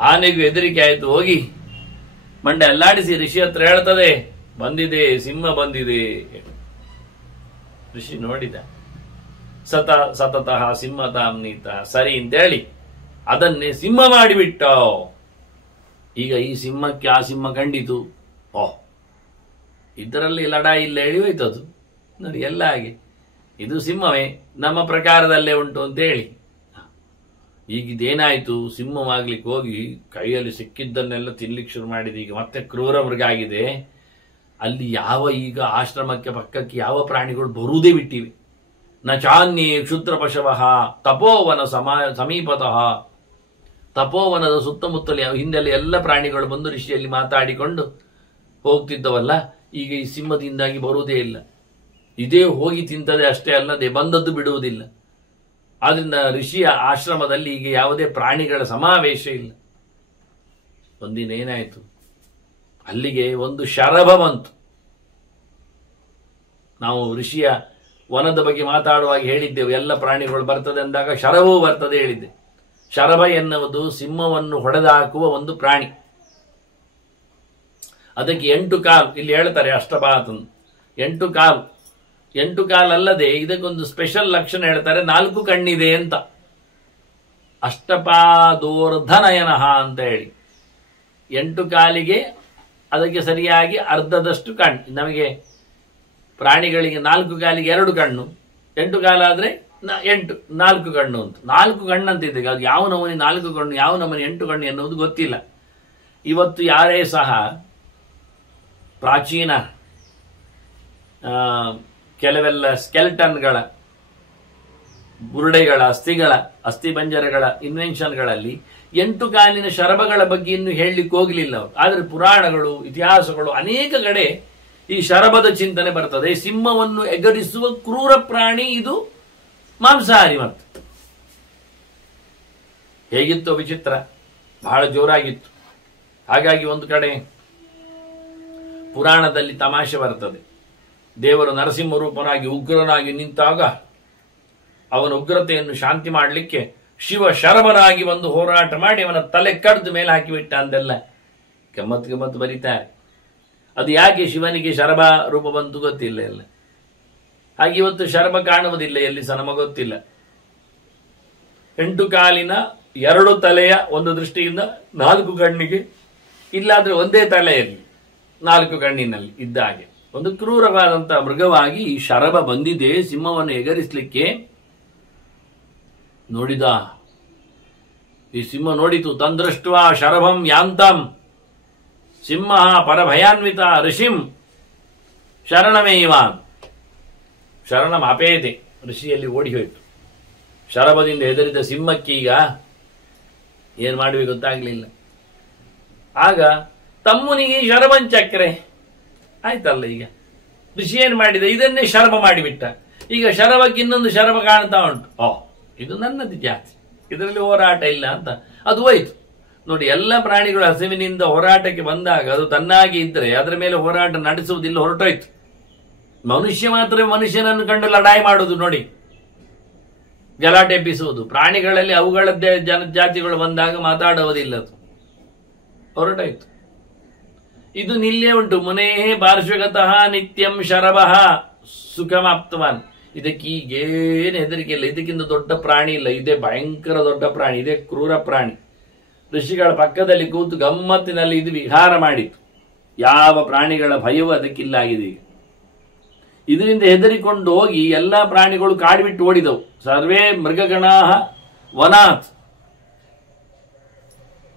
ಆನೆಗೂ ಹೆದರಿಕೆ ಆಯಿತು. ಹೋಗಿ ಮಂಡೆ ಅಲ್ಲಾಡಿಸಿ ಋಷಿ ಹತ್ರ ಹೇಳ್ತದೆ, ಬಂದಿದೆ, ಸಿಂಹ ಬಂದಿದೆ. ಋಷಿ ನೋಡಿದ, ಸತತಃ ಸಿಂಹತಾಂ ನೀತ, ಸರಿ ಅಂತೇಳಿ ಅದನ್ನೇ ಸಿಂಹ ಮಾಡಿಬಿಟ್ಟ. ಈಗ ಈ ಸಿಂಹಕ್ಕೆ ಆ ಸಿಂಹ ಕಂಡಿತು, ಓಹ್ ಇದರಲ್ಲಿ ಲಡಾಯಿ ಇಲ್ಲ, ಎಳಿಯೋಯ್ತದು ನೋಡಿ, ಎಲ್ಲ ಹಾಗೆ ಇದು ಸಿಂಹವೇ ನಮ್ಮ ಪ್ರಕಾರದಲ್ಲೇ ಉಂಟು ಅಂತೇಳಿ. ಈಗ ಇದೇನಾಯ್ತು, ಸಿಂಹವಾಗ್ಲಿಕ್ಕೆ ಹೋಗಿ ಕೈಯಲ್ಲಿ ಸಿಕ್ಕಿದ್ದನ್ನೆಲ್ಲ ತಿನ್ಲಿಕ್ಕೆ ಶುರು ಮಾಡಿದೆ. ಈಗ ಮತ್ತೆ ಕ್ರೂರ ಮೃಗ ಆಗಿದೆ. ಅಲ್ಲಿ ಯಾವ ಈಗ ಆಶ್ರಮಕ್ಕೆ ಪಕ್ಕಕ್ಕೆ ಯಾವ ಪ್ರಾಣಿಗಳು ಬರುವುದೇ ಬಿಟ್ಟಿವೆ. ನ ಚಾನ್ಯೇ ಕ್ಷುದ್ರ ಪಶವಃ ತಪೋವನ ಸಮೀಪತಃ. ತಪೋವನದ ಸುತ್ತಮುತ್ತಲು ಹಿಂದೆಲ್ಲ ಎಲ್ಲ ಪ್ರಾಣಿಗಳು ಬಂದು ಋಷಿಯಲ್ಲಿ ಮಾತಾಡಿಕೊಂಡು ಹೋಗ್ತಿದ್ದವಲ್ಲ, ಈಗ ಈ ಸಿಂಹದಿಂದಾಗಿ ಬರುವುದೇ ಇಲ್ಲ. ಇದೇ ಹೋಗಿ ತಿಂತದೆ ಅಷ್ಟೇ ಅಲ್ಲದೆ ಬಂದದ್ದು ಬಿಡುವುದಿಲ್ಲ. ಆದ್ರಿಂದ ಋಷಿಯ ಆಶ್ರಮದಲ್ಲಿ ಈಗ ಯಾವುದೇ ಪ್ರಾಣಿಗಳ ಸಮಾವೇಶ ಇಲ್ಲ. ಒಂದಿನ ಏನಾಯಿತು, ಅಲ್ಲಿಗೆ ಒಂದು ಶರಭ ಬಂತು. ನಾವು ಋಷಿಯ ವನದ ಬಗ್ಗೆ ಮಾತಾಡುವಾಗ ಹೇಳಿದ್ದೆವು, ಎಲ್ಲ ಪ್ರಾಣಿಗಳು ಬರ್ತದೆ ಅಂದಾಗ ಶರಭವೂ ಬರ್ತದೆ ಹೇಳಿದ್ದೆ. ಶರಭ ಎನ್ನುವುದು ಸಿಂಹವನ್ನು ಹೊಡೆದಾಕುವ ಒಂದು ಪ್ರಾಣಿ. ಅದಕ್ಕೆ 8 ಕಾಲು, ಇಲ್ಲಿ ಹೇಳ್ತಾರೆ ಅಷ್ಟಪಾತನ್ 8 ಕಾಲು. 8 ಕಾಲಲ್ಲದೆ ಇದಕ್ಕೊಂದು ಸ್ಪೆಷಲ್ ಲಕ್ಷಣ ಹೇಳ್ತಾರೆ, 4 ಕಣ್ಣಿದೆ ಅಂತ. ಅಷ್ಟಪಾದೋರ್ಧನಯನಃ ಅಂತ ಹೇಳಿ 8 ಕಾಲಿಗೆ ಅದಕ್ಕೆ ಸರಿಯಾಗಿ ಅರ್ಧದಷ್ಟು ಕಣ್ಣು. ನಮಗೆ ಪ್ರಾಣಿಗಳಿಗೆ 4 ಕಾಲಿಗೆ 2 ಕಣ್ಣು, 8 ಕಾಲಾದ್ರೆ 4 ಕಣ್ಣು ಅಂತ. 4 ಕಣ್ಣು ಅಂತಿದೆ. ಅದು ಯಾವ ನಮೂನಿ 4 ಕಣ್ಣು, ಯಾವ ನಮೂನಿ 8 ಕಣ್ಣು ಎನ್ನುವುದು ಗೊತ್ತಿಲ್ಲ. ಇವತ್ತು ಯಾರೇ ಸಹ ಪ್ರಾಚೀನ ಕೆಲವೆಲ್ಲ ಸ್ಕೆಲ್ಟನ್ಗಳ, ಬುರುಡೆಗಳ, ಅಸ್ಥಿಪಂಜರಗಳ ಇನ್ವೆನ್ಷನ್ಗಳಲ್ಲಿ 8 ಕಾಲಿನ ಶರಭಗಳ ಬಗ್ಗೆ ಇನ್ನು ಹೇಳಲಿಕ್ಕೆ ಹೋಗಲಿಲ್ಲ ಅವರು. ಆದರೆ ಪುರಾಣಗಳು, ಇತಿಹಾಸಗಳು ಅನೇಕ ಕಡೆ ಈ ಶರಭದ ಚಿಂತನೆ ಬರ್ತದೆ. ಸಿಂಹವನ್ನು ಎಗರಿಸುವ ಕ್ರೂರ ಪ್ರಾಣಿ ಇದು, ಮಾಂಸಾಹಾರಿ. ಮತ್ತು ಹೇಗಿತ್ತು ವಿಚಿತ್ರ, ಬಹಳ ಜೋರಾಗಿತ್ತು. ಹಾಗಾಗಿ ಒಂದು ಕಡೆ ಪುರಾಣದಲ್ಲಿ ತಮಾಷೆ ಬರ್ತದೆ. ದೇವರು ನರಸಿಂಹ ರೂಪನಾಗಿ ಉಗ್ರನಾಗಿ ನಿಂತಾಗ ಅವನ ಉಗ್ರತೆಯನ್ನು ಶಾಂತಿ ಮಾಡಲಿಕ್ಕೆ ಶಿವ ಶರಭನಾಗಿ ಒಂದು ಹೋರಾಟ ಮಾಡಿ ಅವನ ತಲೆ ಕಡ್ದು ಮೇಲೆ ಹಾಕಿಬಿಟ್ಟ ಅಂತೆಲ್ಲ ಗಮ್ಮತ್ತು ಬರೀತಾರೆ. ಅದು ಯಾಕೆ ಶಿವನಿಗೆ ಶರಭ ರೂಪ ಬಂತು ಗೊತ್ತಿಲ್ಲ ಎಲ್ಲ. ಹಾಗೆ ಇವತ್ತು ಶರಭ ಕಾಣುವುದಿಲ್ಲ ಎಲ್ಲಿ ಸಹ, ನಮಗೆ ಗೊತ್ತಿಲ್ಲ. 8 ಕಾಲಿನ 2 ತಲೆಯ ಒಂದು ದೃಷ್ಟಿಯಿಂದ 4 ಕಣ್ಣಿಗೆ, ಇಲ್ಲಾದ್ರೆ ಒಂದೇ ತಲೆಯಲ್ಲಿ 4 ಕಣ್ಣಿನಲ್ಲಿ ಇದ್ದ ಹಾಗೆ ಒಂದು ಕ್ರೂರವಾದಂತಹ ಮೃಗವಾಗಿ ಈ ಶರಭ ಬಂದಿದೆ ಸಿಂಹವನ್ನು ಎಗರಿಸಲಿಕ್ಕೆ. ನೋಡಿದ ಈ ಸಿಂಹ ನೋಡಿತು, ತಂದೃಷ್ಟ್ವಾ ಶರಭಂ ಯಾಂತಂ ಸಿಂಹ ಪರಭಯಾನ್ವಿತ ಋಷಿಂ ಶರಣಮೇವಾನ್ ಶರಣಂ ಅಪೇದೆ. ಋಷಿಯಲ್ಲಿ ಓಡಿ ಹೋಯಿತು. ಶರಭದಿಂದ ಹೆದರಿದ ಸಿಂಹಕ್ಕೀಗ ಏನ್ ಮಾಡಬೇಕು ಗೊತ್ತಾಗ್ಲಿಲ್ಲ. ಆಗ ತಮ್ಮನಿಗೆ ಶರಭಂಚಕ್ರೆ ಆಯ್ತಲ್ಲ. ಈಗ ಋಷಿ ಏನ್ ಮಾಡಿದ, ಇದನ್ನೇ ಶರಭ ಮಾಡಿಬಿಟ್ಟ. ಈಗ ಶರಭಕ್ಕೆ ಇನ್ನೊಂದು ಶರಭ ಕಾಣ್ತಾ ಉಂಟು. ಇದು ನನ್ನದು ಜಾತಿ, ಇದರಲ್ಲಿ ಹೋರಾಟ ಇಲ್ಲ ಅಂತ ಅದು ಹೋಯ್ತು. ನೋಡಿ, ಎಲ್ಲ ಪ್ರಾಣಿಗಳು ಹಸಿವಿನಿಂದ ಹೋರಾಟಕ್ಕೆ ಬಂದಾಗ ಅದು ತನ್ನಾಗಿ ಇದ್ರೆ ಅದರ ಮೇಲೆ ಹೋರಾಟ ನಡೆಸುವುದಿಲ್ಲ, ಹೊರಟೋಯ್ತು. ಮನುಷ್ಯ ಮಾತ್ರ ಮನುಷ್ಯನನ್ನು ಕಂಡು ಲಡಾಯಿ ಮಾಡುವುದು, ನೋಡಿ, ಗಲಾಟೆ ಎಬ್ಬಿಸುವುದು. ಪ್ರಾಣಿಗಳಲ್ಲಿ ಅವುಗಳದ್ದೇ ಜಾತಿಗಳು ಬಂದಾಗ ಮಾತಾಡುವುದಿಲ್ಲ, ಅದು ಹೊರಟಾಯ್ತು. ಇದು ನಿಲ್ಲೇ ಉಂಟು. ಮುನೇ ಪಾರ್ಶ್ವಗತಃ ನಿತ್ಯಂ ಶರಭಃ ಸುಖಮಾಪ್ತವಾನ್. ಇದಕ್ಕೆ ಈಗೇನು ಹೆದರಿಕೆ ಇಲ್ಲ, ಇದಕ್ಕಿಂತ ದೊಡ್ಡ ಪ್ರಾಣಿ ಇಲ್ಲ. ಇದೇ ಭಯಂಕರ ದೊಡ್ಡ ಪ್ರಾಣಿ, ಇದೇ ಕ್ರೂರ ಪ್ರಾಣಿ. ಋಷಿಗಳ ಪಕ್ಕದಲ್ಲಿ ಕೂತು ಗಮ್ಮತ್ತಿನಲ್ಲಿ ಇದು ವಿಹಾರ ಮಾಡಿತು. ಯಾವ ಪ್ರಾಣಿಗಳ ಭಯವೂ ಅದಕ್ಕಿಲ್ಲ ಆಗಿದೆ. ಈಗ ಇದರಿಂದ ಹೆದರಿಕೊಂಡು ಹೋಗಿ ಎಲ್ಲಾ ಪ್ರಾಣಿಗಳು ಕಾಡಿಬಿಟ್ಟು ಓಡಿದವು. ಸರ್ವೇ ಮೃಗಗಣಾಹ ವನಾತ್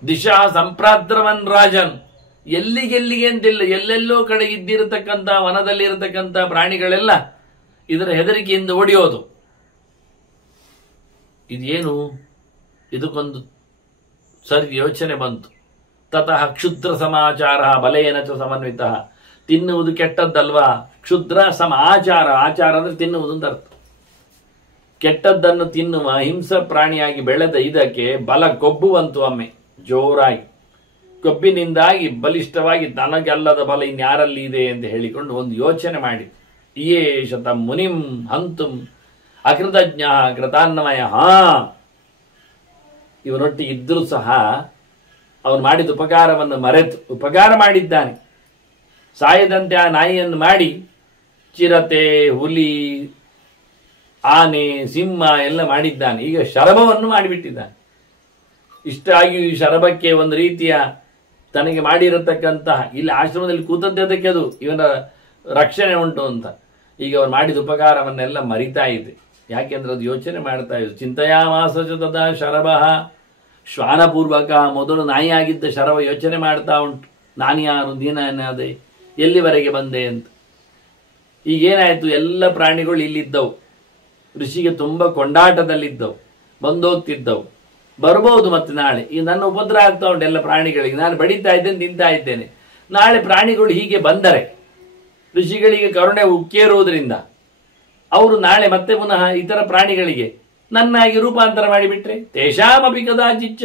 ದಿಶಾ ಸಂಪ್ರಾದ್ರವನ್ ರಾಜನ್. ಎಲ್ಲಿಗೆಲ್ಲಿಗೆ ಅಂತಿಲ್ಲ, ಎಲ್ಲೆಲ್ಲೋ ಕಡೆ ಇದ್ದಿರತಕ್ಕಂಥ ವನದಲ್ಲಿ ಇರತಕ್ಕಂಥ ಪ್ರಾಣಿಗಳೆಲ್ಲ ಇದರ ಹೆದರಿಕೆಯಿಂದ ಓಡಿಯೋದು. ಇದೇನು, ಇದಕ್ಕೊಂದು ಸರಿ ಯೋಚನೆ ಬಂತು. ತತಃ ಕ್ಷುದ್ರ ಸಮಾಚಾರ ಬಲೇನ ಚ ಸಮನ್ವಿತ. ತಿನ್ನುವುದು ಕೆಟ್ಟದ್ದಲ್ವಾ, ಕ್ಷುದ್ರ ಸಮಾಚಾರ, ಆಚಾರ ಅಂದ್ರೆ ತಿನ್ನುವುದು ಅಂತ ಅರ್ಥ. ಕೆಟ್ಟದ್ದನ್ನು ತಿನ್ನುವ ಹಿಂಸ ಪ್ರಾಣಿಯಾಗಿ ಬೆಳೆದ ಇದಕ್ಕೆ ಬಲ ಕೊಬ್ಬು ಬಂತು ಒಮ್ಮೆ ಜೋರಾಗಿ. ಕೊಬ್ಬಿನಿಂದಾಗಿ ಬಲಿಷ್ಠವಾಗಿ ತನಗಲ್ಲದ ಬಲ ಇನ್ಯಾರಲ್ಲಿ ಇದೆ ಎಂದು ಹೇಳಿಕೊಂಡು ಒಂದು ಯೋಚನೆ ಮಾಡಿ, ಯೇಷ ತಂ ಮುನಿಂ ಹಂತುಂ ಅಕೃತಜ್ಞ ಕೃತಾನ್ನಮಯ. ಇವನೊಟ್ಟಿಗೆ ಇದ್ರೂ ಸಹ ಅವನು ಮಾಡಿದ ಉಪಕಾರವನ್ನು ಮರೆತು ಉಪಕಾರ ಮಾಡಿದ್ದಾನೆ. ಸಾಯದಂತೆ ಆ ನಾಯಿಯನ್ನು ಮಾಡಿ ಚಿರತೆ, ಹುಲಿ, ಆನೆ, ಸಿಂಹ ಎಲ್ಲ ಮಾಡಿದ್ದಾನೆ. ಈಗ ಶರಭವನ್ನು ಮಾಡಿಬಿಟ್ಟಿದ್ದಾನೆ. ಇಷ್ಟಾಗಿ ಈ ಶರಭಕ್ಕೆ ಒಂದು ರೀತಿಯ ತನಗೆ ಮಾಡಿರತಕ್ಕಂತಹ, ಇಲ್ಲಿ ಆಶ್ರಮದಲ್ಲಿ ಕೂತದ್ದೇ ಅದಕ್ಕೆ ಅದು ಇವನ ರಕ್ಷಣೆ ಉಂಟು ಅಂತ. ಈಗ ಅವನು ಮಾಡಿದ ಉಪಕಾರವನ್ನೆಲ್ಲ ಮರಿತಾ ಇದೆ. ಯಾಕೆಂದ್ರೆ ಅದು ಯೋಚನೆ ಮಾಡ್ತಾ ಇದ್ದು. ಚಿಂತೆಯಾಮಾಸಜ ತದಾ ಶರಭ ಶ್ವಾನಪೂರ್ವಕ. ಮೊದಲು ನಾಯಿಯಾಗಿದ್ದ ಶರಭ ಯೋಚನೆ ಮಾಡ್ತಾ ಉಂಟು, ನಾನು ಯಾರು, ನೀನಾದೆ, ಎಲ್ಲಿವರೆಗೆ ಬಂದೆ ಅಂತ. ಈಗೇನಾಯಿತು, ಎಲ್ಲ ಪ್ರಾಣಿಗಳು ಇಲ್ಲಿದ್ದವು, ಋಷಿಗೆ ತುಂಬ ಕೊಂಡಾಟದಲ್ಲಿದ್ದವು, ಬಂದೋಗ್ತಿದ್ದವು. ಬರ್ಬೋದು ಮತ್ತೆ ನಾಳೆ. ಈಗ ನನ್ನ ಉಪದ್ರ ಆಗ್ತಾ ಉಂಟು ಎಲ್ಲ ಪ್ರಾಣಿಗಳಿಗೆ. ನಾನು ಬಡಿತಾ ಇದ್ದೇನೆ, ತಿಂತಾ ಇದ್ದೇನೆ. ನಾಳೆ ಪ್ರಾಣಿಗಳು ಹೀಗೆ ಬಂದರೆ ಋಷಿಗಳಿಗೆ ಕರುಣೆ ಉಕ್ಕೇರುವುದರಿಂದ ಅವರು ನಾಳೆ ಮತ್ತೆ ಪುನಃ ಇತರ ಪ್ರಾಣಿಗಳಿಗೆ ನನ್ನಾಗಿ ರೂಪಾಂತರ ಮಾಡಿಬಿಟ್ರೆ ತೇಷಾಮಪಿ ಕದಾಚಿಚ್ಚ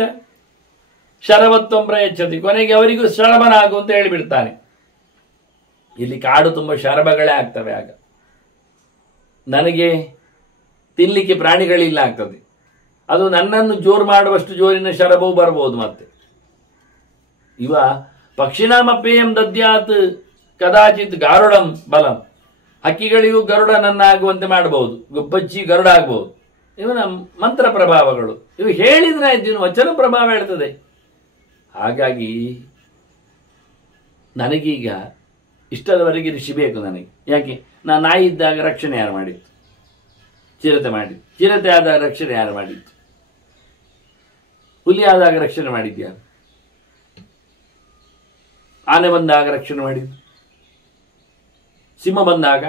ಶರವತ್ವಂ ಪ್ರಯಚ್ಛತಿ. ಕೊನೆಗೆ ಅವರಿಗೂ ಶರಭನಾಗು ಅಂತ ಹೇಳಿಬಿಡ್ತಾನೆ. ಇಲ್ಲಿ ಕಾಡು ತುಂಬ ಶರಭಗಳೇ ಆಗ್ತವೆ. ಆಗ ನನಗೆ ತಿನ್ಲಿಕ್ಕೆ ಪ್ರಾಣಿಗಳಿಲ್ಲ ಆಗ್ತದೆ. ಅದು ನನ್ನನ್ನು ಜೋರು ಮಾಡುವಷ್ಟು ಜೋರಿನ ಶರಭವು ಬರ್ಬೋದು. ಮತ್ತೆ ಇವ ಪಕ್ಷಿನಾಮಪೇಯಂ ದದ್ಯಾತ್ ಕದಾಚಿತ್ ಗಾರುಡಂ ಬಲಂ. ಹಕ್ಕಿಗಳಿಗೂ ಗರುಡನನ್ನಾಗುವಂತೆ ಮಾಡಬಹುದು, ಗುಬ್ಬಚ್ಚಿ ಗರುಡ ಆಗ್ಬಹುದು. ಇವನ ಮಂತ್ರ ಪ್ರಭಾವಗಳು. ಇವು ಹೇಳಿದ್ರೆ ಆಯ್ತು, ಇವನು ವಚನ ಪ್ರಭಾವ ಹೇಳ್ತದೆ. ಹಾಗಾಗಿ ನನಗೀಗ ಇಷ್ಟದವರೆಗೆ ಋಷಿ ಬೇಕು ನನಗೆ. ಯಾಕೆ, ನಾನು ನಾಯಿ ಇದ್ದಾಗ ರಕ್ಷಣೆ ಯಾರು ಮಾಡಿತ್ತು? ಚಿರತೆ ಮಾಡಿದ್ದು. ಚಿರತೆ ಆದಾಗ ರಕ್ಷಣೆ ಯಾರು ಮಾಡಿತ್ತು? ಹುಲಿ ಆದಾಗ ರಕ್ಷಣೆ ಮಾಡಿದ್ಯಾರು? ಆನೆ ಬಂದಾಗ ರಕ್ಷಣೆ ಮಾಡಿದ್ದು. ಸಿಂಹ ಬಂದಾಗ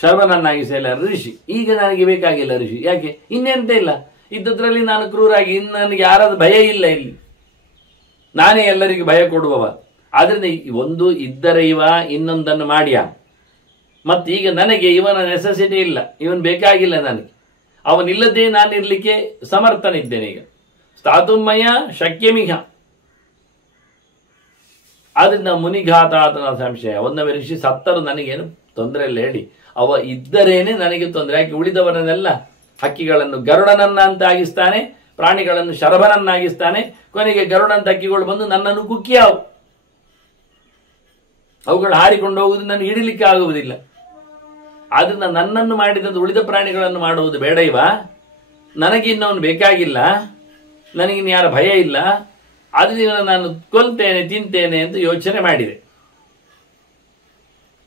ಶರ್ವನನ್ನಾಗಿ ಸೇಲ ಋಷಿ. ಈಗ ನನಗೆ ಬೇಕಾಗಿಲ್ಲ ಋಷಿ. ಯಾಕೆ, ಇನ್ನೆಂತ ಇಲ್ಲ ಇದ್ದದ್ರಲ್ಲಿ ನಾನು ಕ್ರೂರಾಗಿ, ಇನ್ನು ನನಗೆ ಯಾರಾದ್ರೂ ಭಯ ಇಲ್ಲ. ಇಲ್ಲಿ ನಾನೇ ಎಲ್ಲರಿಗೂ ಭಯ ಕೊಡುವವ. ಆದ್ರಿಂದ ಒಂದು ಇದ್ದರೆ ಇವ ಇನ್ನೊಂದನ್ನು ಮಾಡ್ಯ. ಮತ್ತೀಗ ನನಗೆ ಇವನ ನೆಸೆಸಿಟಿ ಇಲ್ಲ, ಇವನ್ ಬೇಕಾಗಿಲ್ಲ ನನಗೆ. ಅವನಿಲ್ಲದೆ ನಾನು ಇರ್ಲಿಕ್ಕೆ ಸಮರ್ಥನಿದ್ದೇನೆ. ಈಗ ಸ್ಥಾತುಮಯ ಶಕ್ಯಮಿಹ. ಆದ್ರಿಂದ ಮುನಿಘಾತಾತನ ಸಂಶಯ. ಒಂದವೇ ಋಷಿ ಸತ್ತರು ನನಗೇನು ತೊಂದರೆ ಇಲ್ಲ ಹೇಳಿ. ಅವ ಇದ್ದರೇನೆ ನನಗೆ ತೊಂದರೆ. ಯಾಕೆ, ಉಳಿದವರನ್ನೆಲ್ಲ ಹಕ್ಕಿಗಳನ್ನು ಗರುಡನನ್ನ ಅಂತ ಆಗಿಸ್ತಾನೆ, ಪ್ರಾಣಿಗಳನ್ನು ಶರಭನನ್ನಾಗಿಸ್ತಾನೆ. ಕೊನೆಗೆ ಗರುಡಂತ ಹಕ್ಕಿಗಳು ಬಂದು ನನ್ನನ್ನು ಕುಕ್ಕಿಯಾವು. ಅವುಗಳು ಹಾರಿಕೊಂಡು ಹೋಗುವುದು ನನಗೆ ಹಿಡಿಲಿಕ್ಕೆ ಆಗುವುದಿಲ್ಲ. ಆದ್ರಿಂದ ನನ್ನನ್ನು ಮಾಡಿದಂತ ಉಳಿದ ಪ್ರಾಣಿಗಳನ್ನು ಮಾಡುವುದು ಬೇಡ. ಇವ ನನಗೆ ಇನ್ನವನು ಬೇಕಾಗಿಲ್ಲ, ನನಗಿನ್ನು ಯಾರ ಭಯ ಇಲ್ಲ. ಆದ್ರಿಂದ ನಾನು ಕೊಲ್ತೇನೆ, ತಿಂತೇನೆ ಅಂತ ಯೋಚನೆ ಮಾಡಿದೆ.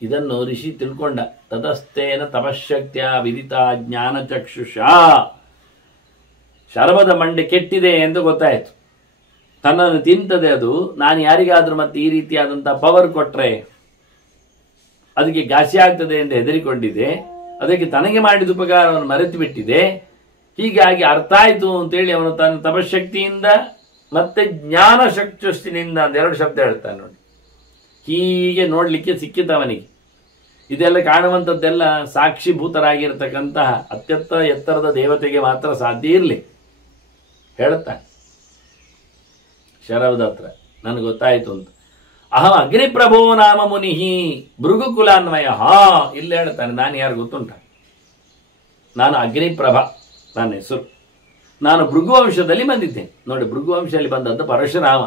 ಇದನ್ನು ಋಷಿ ತಿಳ್ಕೊಂಡ. ತತಸ್ಥೇನ ತಪಶಕ್ತಿಯ ವಿದಿತ ಜ್ಞಾನ ಚಕ್ಷುಷ. ಶರಭದ ಮಂಡೆ ಕೆಟ್ಟಿದೆ ಎಂದು ಗೊತ್ತಾಯಿತು. ತನ್ನನ್ನು ತಿಂತದೆ ಅದು. ನಾನು ಯಾರಿಗಾದ್ರೂ ಮತ್ತೆ ಈ ರೀತಿಯಾದಂತಹ ಪವರ್ ಕೊಟ್ರೆ ಅದಕ್ಕೆ ಘಾಸಿ ಆಗ್ತದೆ ಎಂದು ಹೆದರಿಕೊಂಡಿದೆ. ಅದಕ್ಕೆ ತನಗೆ ಮಾಡಿದ ಉಪಕಾರವನ್ನು ಮರೆತು ಬಿಟ್ಟಿದೆ. ಹೀಗಾಗಿ ಅರ್ಥ ಆಯ್ತು ಅಂತೇಳಿ ಅವನು ತನ್ನ ತಪಶಕ್ತಿಯಿಂದ ಮತ್ತೆ ಜ್ಞಾನ ಚಕ್ಷುಷ್ಟಿನಿಂದ ಎರಡು ಶಬ್ದ ಹೇಳ್ತಾನೆ ನೋಡಿ. ಹೀಗೆ ನೋಡ್ಲಿಕ್ಕೆ ಸಿಕ್ಕಿತವನಿಗೆ. ಇದೆಲ್ಲ ಕಾಣುವಂಥದ್ದೆಲ್ಲ ಸಾಕ್ಷಿಭೂತರಾಗಿರ್ತಕ್ಕಂತಹ ಅತ್ಯಂತ ಎತ್ತರದ ದೇವತೆಗೆ ಮಾತ್ರ ಸಾಧ್ಯ ಇರಲಿ ಹೇಳ್ತಾನೆ ಶರವದ ಹತ್ರ. ನನಗೆ ಗೊತ್ತಾಯಿತು ಅಂತ. ಅಹಂ ಅಗ್ನಿಪ್ರಭೋ ನಾಮ ಮುನಿಹಿ ಭೃಗುಕುಲಾನ್ವಯ. ಇಲ್ಲಿ ಹೇಳ್ತಾನೆ, ನಾನು ಯಾರು ಗೊತ್ತುಂಟ? ನಾನು ಅಗ್ನಿಪ್ರಭ, ನನ್ನ ಹೆಸರು. ನಾನು ಭೃಗುವಂಶದಲ್ಲಿ ಬಂದಿದ್ದೇನೆ ನೋಡಿ. ಭೃಗುವಂಶದಲ್ಲಿ ಬಂದದ್ದು ಪರಶುರಾಮ.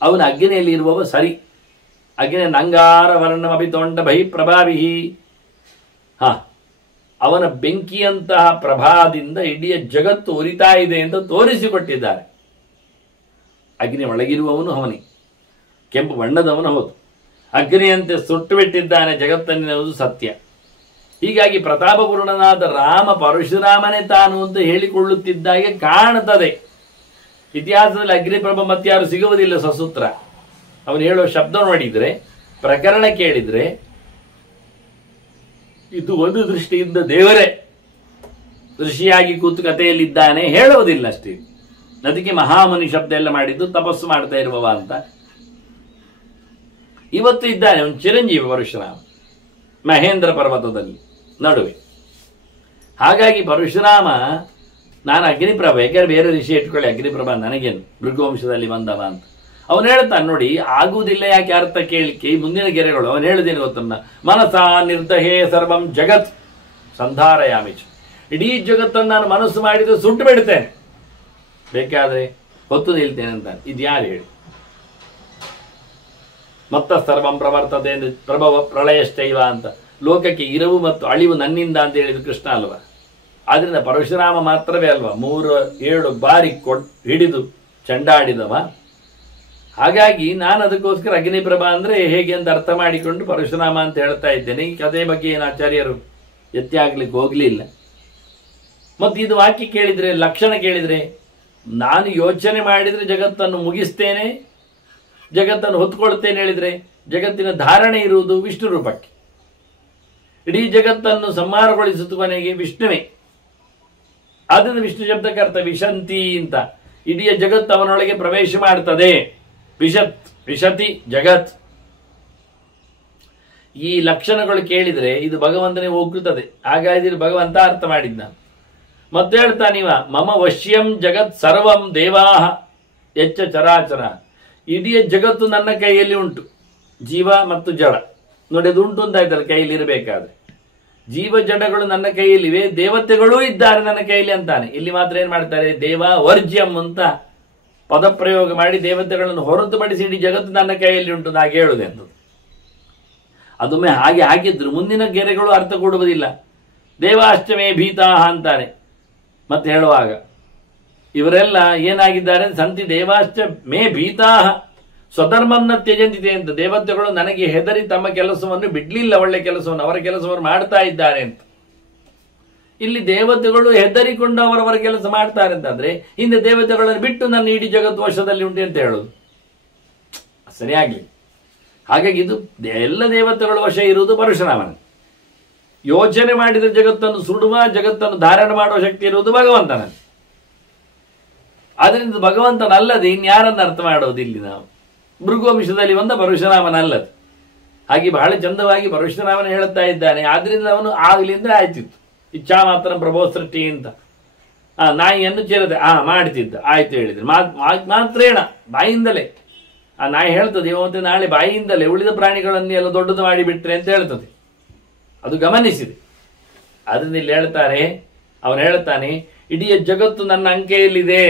ಅವನ ಅಗ್ನಿಯಲ್ಲಿ ಇರುವವ ಸರಿ. ಅಗ್ನಿ ನಂಗಾರ ವರ್ಣಮಭಿ ತೊಂಡ ಭೈ ಪ್ರಭಾವಿಹಿ. ಅವನ ಬೆಂಕಿಯಂತಹ ಪ್ರಭಾದಿಂದ ಇಡೀ ಜಗತ್ತು ಉರಿತಾ ಇದೆ ಅಂತ ತೋರಿಸಿಕೊಟ್ಟಿದ್ದಾರೆ. ಅಗ್ನಿ ಒಳಗಿರುವವನು ಅವನೇ, ಕೆಂಪು ಬಣ್ಣದವನು ಹೌದು. ಅಗ್ನಿಯಂತೆ ಸುಟ್ಟು ಬಿಟ್ಟಿದ್ದಾನೆ ಜಗತ್ತನ್ನೆನ್ನುವುದು ಸತ್ಯ. ಹೀಗಾಗಿ ಪ್ರತಾಪಪೂರ್ಣನಾದ ರಾಮ ಪರಶುರಾಮನೇ ತಾನು ಅಂತ ಹೇಳಿಕೊಳ್ಳುತ್ತಿದ್ದಾಗೆ ಕಾಣುತ್ತದೆ. ಇತಿಹಾಸದಲ್ಲಿ ಅಗ್ನಿಪ್ರಭ ಮತ್ಯಾರು ಸಿಗುವುದಿಲ್ಲ ಸಸೂತ್ರ. ಅವನು ಹೇಳುವ ಶಬ್ದ ನೋಡಿದ್ರೆ, ಪ್ರಕರಣ ಕೇಳಿದ್ರೆ ಇದು ಒಂದು ದೃಷ್ಟಿಯಿಂದ ದೇವರೇ ಋಷಿಯಾಗಿ ಕೂತು ಕಥೆಯಲ್ಲಿದ್ದಾನೆ ಹೇಳುವುದಿಲ್ಲ ಅಷ್ಟೇ. ಅದಕ್ಕೆ ಮಹಾಮುನಿ ಶಬ್ದ ಎಲ್ಲ ಮಾಡಿದ್ದು ತಪಸ್ಸು ಮಾಡ್ತಾ ಇರುವವ ಅಂತ. ಇವತ್ತು ಇದ್ದಾನೆ ಅವನು ಚಿರಂಜೀವಿ ಪರಶುರಾಮ ಮಹೇಂದ್ರ ಪರ್ವತದಲ್ಲಿ ನಡುವೆ. ಹಾಗಾಗಿ ಪರಶುರಾಮ ನಾನು ಅಗ್ನಿಪ್ರಭ, ಯಾಕೆಂದ್ರೆ ಬೇರೆ ಋಷಿ ಇಟ್ಕೊಳ್ಳಿ, ಅಗ್ನಿಪ್ರಭ ನನಗೇನು ಭೃಗುವಂಶದಲ್ಲಿ ಬಂದವ ಅಂತ ಅವನು ಹೇಳ್ತಾನೆ ನೋಡಿ. ಆಗುವುದಿಲ್ಲ ಯಾಕೆ ಅರ್ಥ ಕೇಳಿಕೆ ಈ ಮುಂದಿನ ಗೆರೆಗಳು. ಅವನು ಹೇಳುದೇನು ಗೊತ್ತನ್ನ, ಮನಸಾ ನಿರ್ದಹೇ ಸರ್ವಂ ಜಗತ್ ಸಂಧಾರಯಾಮಿಚ. ಇಡೀ ಜಗತ್ತನ್ನು ನಾನು ಮನಸ್ಸು ಮಾಡಿದ್ರೆ ಸುಟ್ಟು ಬಿಡ್ತೇನೆ, ಬೇಕಾದ್ರೆ ಹೊತ್ತು ನಿಲ್ತೇನೆ ಅಂತ. ಇದು ಯಾರು ಹೇಳಿ? ಮತ್ತ ಸರ್ವಂ ಪ್ರವರ್ತತೆ ಪ್ರಭವ ಪ್ರಳಯಶ್ಚೈವ ಅಂತ, ಲೋಕಕ್ಕೆ ಇರವು ಮತ್ತು ಅಳಿವು ನನ್ನಿಂದ ಅಂತ ಹೇಳಿದ್ರು ಕೃಷ್ಣ ಅಲ್ವಾ. ಆದ್ರಿಂದ ಪರಶುರಾಮ ಮಾತ್ರವೇ ಅಲ್ವಾ 3-7 ಬಾರಿ ಹಿಡಿದು ಚಂಡಾಡಿದವ. ಹಾಗಾಗಿ ನಾನು ಅದಕ್ಕೋಸ್ಕರ ಅಗ್ನಿಪ್ರಭಾ ಅಂದ್ರೆ ಹೇಗೆ ಅಂತ ಅರ್ಥ ಮಾಡಿಕೊಂಡು ಪರಶುರಾಮ ಅಂತ ಹೇಳ್ತಾ ಇದ್ದೇನೆ. ಈ ಕಥೆ ಬಗ್ಗೆ ಏನು ಆಚಾರ್ಯರು ಎತ್ತಿ ಆಗ್ಲಿಕ್ಕೆ ಹೋಗ್ಲಿಲ್ಲ. ಮತ್ತು ಇದು ವಾಕ್ಯ ಕೇಳಿದ್ರೆ, ಲಕ್ಷಣ ಕೇಳಿದ್ರೆ, ನಾನು ಯೋಚನೆ ಮಾಡಿದ್ರೆ ಜಗತ್ತನ್ನು ಮುಗಿಸ್ತೇನೆ, ಜಗತ್ತನ್ನು ಹೊತ್ಕೊಳ್ತೇನೆ ಹೇಳಿದ್ರೆ ಜಗತ್ತಿನ ಧಾರಣೆ ಇರುವುದು ವಿಷ್ಣು ರೂಪಕ್ಕೆ. ಇಡೀ ಜಗತ್ತನ್ನು ಸಂಹಾರಗೊಳಿಸುತ್ತ ಕೊನೆಗೆ ವಿಷ್ಣುವೇ. ಆದ್ದರಿಂದ ವಿಷ್ಣು ಶಬ್ದಕ್ಕೆ ಅರ್ಥ ವಿಶಂತಿ ಅಂತ. ಇಡೀ ಜಗತ್ತು ಅವನೊಳಗೆ ಪ್ರವೇಶ ಮಾಡ್ತದೆ. ವಿಶತಿ ಜಗತ್. ಈ ಲಕ್ಷಣಗಳು ಕೇಳಿದ್ರೆ ಇದು ಭಗವಂತನೇ ಹೋಗುತ್ತದೆ. ಹಾಗಾದ್ರೆ ಭಗವಂತ ಅರ್ಥ ಮಾಡಿದ್ದ. ಮತ್ತೆ ಹೇಳ್ತಾನಿವ ಮಮ ವಶ್ಯಂ ಜಗತ್ ಸರ್ವಂ ದೇವಾಹ ಎಚ್ಚ ಚರಾಚರ. ಇಡೀ ಜಗತ್ತು ನನ್ನ ಕೈಯಲ್ಲಿ ಉಂಟು, ಜೀವ ಮತ್ತು ಜಡ. ನೋಡಿ, ಅದು ಉಂಟು ಅಂತ ಆಯ್ತಲ್ಲ ಕೈಯಲ್ಲಿ ಇರಬೇಕಾದ್ರೆ. ಜೀವ ಜಡಗಳು ನನ್ನ ಕೈಯಲ್ಲಿವೆ, ದೇವತೆಗಳೂ ಇದ್ದಾರೆ ನನ್ನ ಕೈಯಲ್ಲಿ ಅಂತಾನೆ. ಇಲ್ಲಿ ಮಾತ್ರ ಏನ್ ಮಾಡ್ತಾರೆ, ದೇವ ವರ್ಜ್ಯಂ ಅಂತ ಪದಪ್ರಯೋಗ ಮಾಡಿ ದೇವತೆಗಳನ್ನು ಹೊರತುಪಡಿಸಿ ಇಡೀ ಜಗತ್ತು ನನ್ನ ಕೈಯಲ್ಲಿ ಉಂಟು ಹಾಗೆ ಹೇಳುದೆ ಅಂತ. ಅದೊಮ್ಮೆ ಹಾಗೆ ಹಾಕಿದ್ರು ಮುಂದಿನ ಗೆರೆಗಳು ಅರ್ಥ ಕೊಡುವುದಿಲ್ಲ. ದೇವಾಷ್ಟಮೇ ಭೀತಾಹ ಅಂತಾನೆ. ಮತ್ತೆ ಹೇಳುವಾಗ ಇವರೆಲ್ಲ ಏನಾಗಿದ್ದಾರೆ, ಸಂತಿ ದೇವಾಶ್ಚ ಮೇ ಭೀತಾಹ ಸ್ವಧರ್ಮನ್ನ ತ್ಯಜಂತಿದೆ ಅಂತ. ದೇವತೆಗಳು ನನಗೆ ಹೆದರಿ ತಮ್ಮ ಕೆಲಸವನ್ನು ಬಿಡ್ಲಿಲ್ಲ, ಒಳ್ಳೆ ಕೆಲಸವನ್ನು, ಅವರ ಕೆಲಸವನ್ನು ಮಾಡ್ತಾ ಇದ್ದಾರೆ ಅಂತ. ಇಲ್ಲಿ ದೇವತೆಗಳು ಹೆದರಿಕೊಂಡು ಅವರವರ ಕೆಲಸ ಮಾಡ್ತಾರೆ ಅಂತಂದ್ರೆ ಹಿಂದೆ ದೇವತೆಗಳನ್ನು ಬಿಟ್ಟು ನನ್ನ ಇಡೀ ಜಗತ್ತು ವಶದಲ್ಲಿ ಉಂಟು ಅಂತ ಹೇಳುದು ಸರಿಯಾಗ್ಲಿ. ಹಾಗಾಗಿ ಇದು ಎಲ್ಲ ದೇವತೆಗಳ ವಶ ಇರುವುದು ಪರಶುರಾಮನ. ಯೋಚನೆ ಮಾಡಿದ ಜಗತ್ತನ್ನು ಸುಡುವ, ಜಗತ್ತನ್ನು ಧಾರಣ ಮಾಡುವ ಶಕ್ತಿ ಇರುವುದು ಭಗವಂತನ. ಆದ್ರಿಂದ ಭಗವಂತನಲ್ಲದೆ ಇನ್ಯಾರನ್ನು ಅರ್ಥ ಮಾಡೋದು ಇಲ್ಲಿ ನಾವು. ಭೃಗುವಂಶದಲ್ಲಿ ಬಂದ ಪರಶುರಾಮನಲ್ಲದು. ಹಾಗೆ ಬಹಳ ಚಂದವಾಗಿ ಪರಶುರಾಮನ ಹೇಳುತ್ತಾ ಇದ್ದಾನೆ. ಆದ್ರಿಂದ ಅವನು ಆಗ್ಲಿಂದ ಆಯ್ತಿತ್ತು. ಇಚ್ಛಾ ಮಾತ್ರ ಪ್ರಭೋ ಸೃಷ್ಟಿ ಅಂತ. ನಾಯಿಯನ್ನು ಚಿರತೆ ಮಾಡ್ತಿದ್ದ, ಆಯ್ತು ಹೇಳಿದ್ರೆ ಮಾತ್ರೇಣ ಬಾಯಿಂದಲೇ. ಆ ನಾಯಿ ಹೇಳ್ತದೆ ಇವತ್ತು ನಾಳೆ ಬಾಯಿಯಿಂದಲೇ ಉಳಿದ ಪ್ರಾಣಿಗಳನ್ನು ಎಲ್ಲ ದೊಡ್ಡದು ಮಾಡಿಬಿಟ್ರೆ ಅಂತ ಹೇಳ್ತದೆ. ಅದು ಗಮನಿಸಿದೆ. ಅದರಿಂದ ಇಲ್ಲಿ ಹೇಳ್ತಾರೆ, ಅವನು ಹೇಳ್ತಾನೆ ಇಡೀ ಜಗತ್ತು ನನ್ನ ಅಂಕೆಯಲ್ಲಿದೆ,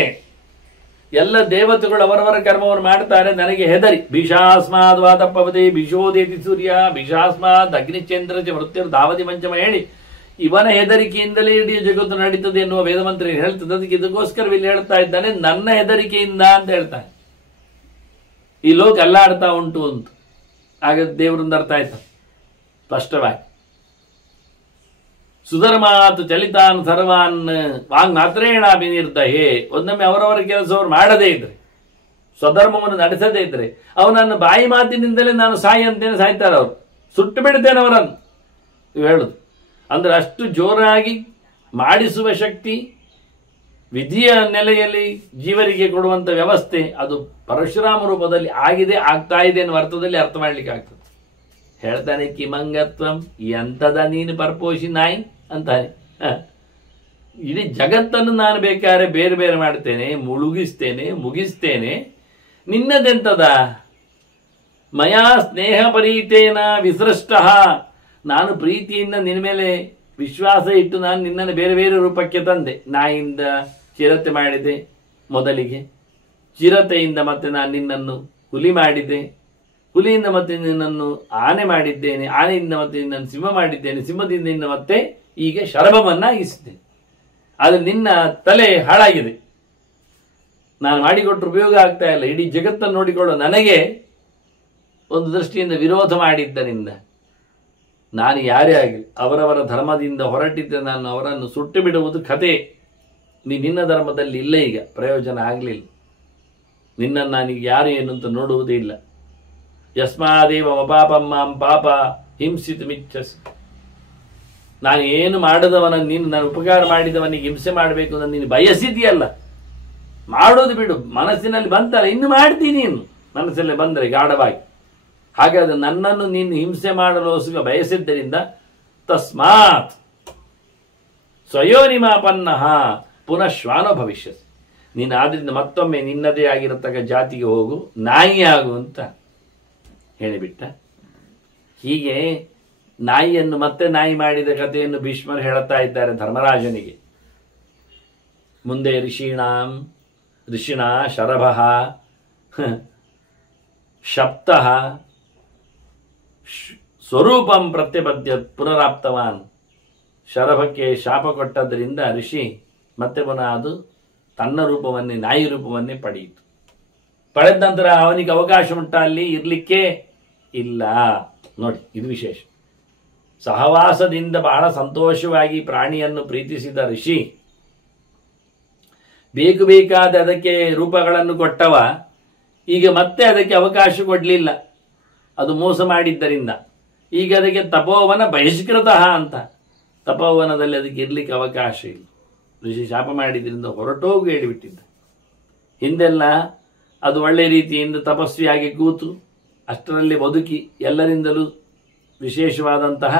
ಎಲ್ಲ ದೇವತೆಗಳು ಅವರವರ ಕರ್ಮವನ್ನು ಮಾಡ್ತಾರೆ, ನನಗೆ ಹೆದರಿ. ಭೀಷಾಸ್ಮಾದ್ ವಾತಪ್ಪವತಿ ಭೀಷೋದೇತಿ ಸೂರ್ಯ ಭೀಷಾಸ್ಮಾದ್ ಅಗ್ನಿಚಂದ್ರ ಮೃತ್ಯರು ಧಾವತಿ ಪಂಚಮ ಹೇಳಿ ಇವನ ಹೆದರಿಕೆಯಿಂದಲೇ ಇಡೀ ಜಗತ್ತು ನಡೀತದೆ ಎನ್ನುವ ವೇದಮಂತ್ರ ಹೇಳ್ತದೆ. ಅದಕ್ಕೆ ಇದಕ್ಕೋಸ್ಕರ ಇಲ್ಲಿ ಹೇಳ್ತಾ ಇದ್ದಾನೆ ನನ್ನ ಹೆದರಿಕೆಯಿಂದ ಅಂತ ಹೇಳ್ತಾನೆ. ಈ ಲೋಕ ಅಲ್ಲಾಡ್ತಾ ಉಂಟು ಅಂತ. ಹಾಗಾದ್ರೆ ದೇವರಿಂದ ಅರ್ಥ ಆಯ್ತ ಸ್ಪಷ್ಟವಾಗಿ. ಸುಧರ್ಮಾತ್ ಚಲಿತಾನ್ ಸರ್ವಾನ್ ವಾಂಗ್ ಮಾತ್ರೇಣಾಭಿನಿರ್ದಹೇ. ಒಂದೊಮ್ಮೆ ಅವರವರ ಕೆಲಸವರು ಮಾಡದೇ ಇದ್ರೆ, ಸ್ವಧರ್ಮವನ್ನು ನಡೆಸದೇ ಇದ್ರೆ, ಅವನನ್ನು ಬಾಯಿ ಮಾತಿನಿಂದಲೇ ನಾನು ಸಾಯಿ ಅಂತೇನೆ ಸಾಯ್ತಾರೆ ಅವರು, ಸುಟ್ಟು ಬಿಡ್ತೇನೆ ಅವರನ್ನು ಇವು ಹೇಳುದು. ಅಂದ್ರೆ ಅಷ್ಟು ಜೋರಾಗಿ ಮಾಡಿಸುವ ಶಕ್ತಿ ವಿಧಿಯ ನೆಲೆಯಲ್ಲಿ ಜೀವರಿಗೆ ಕೊಡುವಂತ ವ್ಯವಸ್ಥೆ ಅದು ಪರಶುರಾಮ ರೂಪದಲ್ಲಿ ಆಗಿದೆ, ಆಗ್ತಾ ಇದೆ ಅನ್ನುವ ಅರ್ಥದಲ್ಲಿ ಅರ್ಥ ಮಾಡ್ಲಿಕ್ಕೆ ಆಗ್ತದೆ. ಹೇಳ್ತಾನೆ ಕಿಮಂಗತ್ವಂ, ಎಂತದ ನೀನು ಪರ್ಪೋಷಿ ನಾಯಿ ಅಂತಾನೆ. ಇಡೀ ಜಗತ್ತನ್ನು ನಾನು ಬೇಕಾದ್ರೆ ಬೇರೆ ಬೇರೆ ಮಾಡ್ತೇನೆ, ಮುಗಿಸ್ತೇನೆ, ನಿನ್ನದೆಂತದ? ಮಯಾ ಸ್ನೇಹ ಪರೀತೇನ ವಿಸೃಷ್ಟ. ನಾನು ಪ್ರೀತಿಯಿಂದ ನಿನ್ನ ಮೇಲೆ ವಿಶ್ವಾಸ ಇಟ್ಟು ನಾನು ನಿನ್ನನ್ನು ಬೇರೆ ಬೇರೆ ರೂಪಕ್ಕೆ ತಂದೆ. ನಾಯಿಯಿಂದ ಚಿರತೆ ಮಾಡಿದೆ ಮೊದಲಿಗೆ, ಚಿರತೆಯಿಂದ ಮತ್ತೆ ನಾನು ನಿನ್ನನ್ನು ಹುಲಿ ಮಾಡಿದೆ, ಹುಲಿಯಿಂದ ಮತ್ತೆ ನಿನ್ನನ್ನು ಆನೆ ಮಾಡಿದ್ದೇನೆ, ಆನೆಯಿಂದ ಮತ್ತೆ ನಿನ್ನನ್ನು ಸಿಂಹ ಮಾಡಿದ್ದೇನೆ, ಸಿಂಹದಿಂದ ನಿನ್ನ ಮತ್ತೆ ಈಗ ಶರಭವನ್ನಾಗಿಸಿದ್ದೇನೆ. ಆದರೆ ನಿನ್ನ ತಲೆ ಹಾಳಾಗಿದೆ, ನಾನು ಮಾಡಿಕೊಟ್ರು ಉಪಯೋಗ ಆಗ್ತಾ ಇಲ್ಲ. ಇಡೀ ಜಗತ್ತನ್ನು ನೋಡಿಕೊಳ್ಳೋ ನನಗೆ ಒಂದು ದೃಷ್ಟಿಯಿಂದ ವಿರೋಧ ಮಾಡಿದ್ದರಿಂದ ನಾನು ಯಾರೇ ಆಗಲಿ ಅವರವರ ಧರ್ಮದಿಂದ ಹೊರಟಿದ್ದ ನಾನು ಅವರನ್ನು ಸುಟ್ಟು ಬಿಡುವುದು ಕತೆ. ನಿನ್ನ ಧರ್ಮದಲ್ಲಿ ಇಲ್ಲ, ಈಗ ಪ್ರಯೋಜನ ಆಗಲಿಲ್ಲ. ನಿನ್ನನ್ನು ನಾನೀಗ ಯಾರು ಏನು ಅಂತ ನೋಡುವುದೇ ಇಲ್ಲ. ಯಸ್ಮಾದೇವ ಮಪಾಪಂ ಮಾಂ ಪಾಪ ಹಿಂಸಿತ ಮಿಚ್ಛಸ್. ನಾನು ಏನು ಮಾಡದವನ ನೀನು, ನಾನು ಉಪಕಾರ ಮಾಡಿದವನಿಗೆ ಹಿಂಸೆ ಮಾಡಬೇಕು ಅಂತ ನೀನು ಬಯಸಿದೆಯಲ್ಲ, ಮಾಡೋದು ಬಿಡು. ಮನಸ್ಸಿನಲ್ಲಿ ಬಂತಲ್ಲ, ಇನ್ನು ಮಾಡ್ತೀನಿ, ಇನ್ನು ಮನಸ್ಸಲ್ಲೇ ಬಂದರೆ ಗಾಢವಾಗಿ. ಹಾಗಾದ್ರೆ ನನ್ನನ್ನು ನೀನು ಹಿಂಸೆ ಮಾಡಲು ಬಯಸಿದ್ದರಿಂದ ತಸ್ಮಾತ್ ಸ್ವಯೋನಿಮಾಪನ್ನ ಪುನಃ ಶ್ವಾನೋ ಭವಿಷ್ಯ. ನೀನು ಆದ್ರಿಂದ ಮತ್ತೊಮ್ಮೆ ನಿನ್ನದೇ ಆಗಿರತಕ್ಕ ಜಾತಿಗೆ ಹೋಗು, ನಾಯಿ ಆಗು ಅಂತ ಹೇಳಿಬಿಟ್ಟ. ಹೀಗೆ ನಾಯಿಯನ್ನು ಮತ್ತೆ ನಾಯಿ ಮಾಡಿದ ಕಥೆಯನ್ನು ಭೀಷ್ಮರು ಹೇಳುತ್ತಾ ಇದ್ದಾರೆ ಧರ್ಮರಾಜನಿಗೆ. ಮುಂದೆ ಋಷಿಣ ಶರಭ ಶಪ್ತಃ ಸ್ವರೂಪಂ ಪ್ರತ್ಯಪದ್ಯ ಪುನರಾಪ್ತವಾನ್. ಶರಭಕ್ಕೆ ಶಾಪ ಕೊಟ್ಟದ್ದರಿಂದ ಋಷಿ ಮತ್ತೆ ಪುನಃ ಅದು ತನ್ನ ರೂಪವನ್ನೇ, ನಾಯಿ ರೂಪವನ್ನೇ ಪಡೆಯಿತು. ಪಡೆದ ನಂತರ ಅವನಿಗೆ ಅವಕಾಶ ಉಂಟ ಅಲ್ಲಿ ಇರಲಿಕ್ಕೆ ಇಲ್ಲ. ನೋಡಿ, ಇದು ವಿಶೇಷ. ಸಹವಾಸದಿಂದ ಬಹಳ ಸಂತೋಷವಾಗಿ ಪ್ರಾಣಿಯನ್ನು ಪ್ರೀತಿಸಿದ ಋಷಿ ಬೇಕಾದ ಅದಕ್ಕೆ ರೂಪಗಳನ್ನು ಕೊಟ್ಟವ ಈಗ ಮತ್ತೆ ಅದಕ್ಕೆ ಅವಕಾಶ ಕೊಡಲಿಲ್ಲ, ಅದು ಮೋಸ ಮಾಡಿದ್ದರಿಂದ. ಈಗ ಅದಕ್ಕೆ ತಪೋವನ ಬಹಿಷ್ಕೃತ ಅಂತ, ತಪೋವನದಲ್ಲಿ ಅದಕ್ಕೆ ಇರಲಿಕ್ಕೆ ಅವಕಾಶ ಇಲ್ಲ. ಋಷಿ ಶಾಪ ಮಾಡಿದ್ರಿಂದ ಹೊರಟೋಗಿ ಹೇಳಿಬಿಟ್ಟಿದ್ದ. ಹಿಂದೆಲ್ಲ ಅದು ಒಳ್ಳೆ ರೀತಿಯಿಂದ ತಪಸ್ವಿಯಾಗಿ ಕೂತು ಅಷ್ಟರಲ್ಲಿ ಬದುಕಿ ಎಲ್ಲರಿಂದಲೂ ವಿಶೇಷವಾದಂತಹ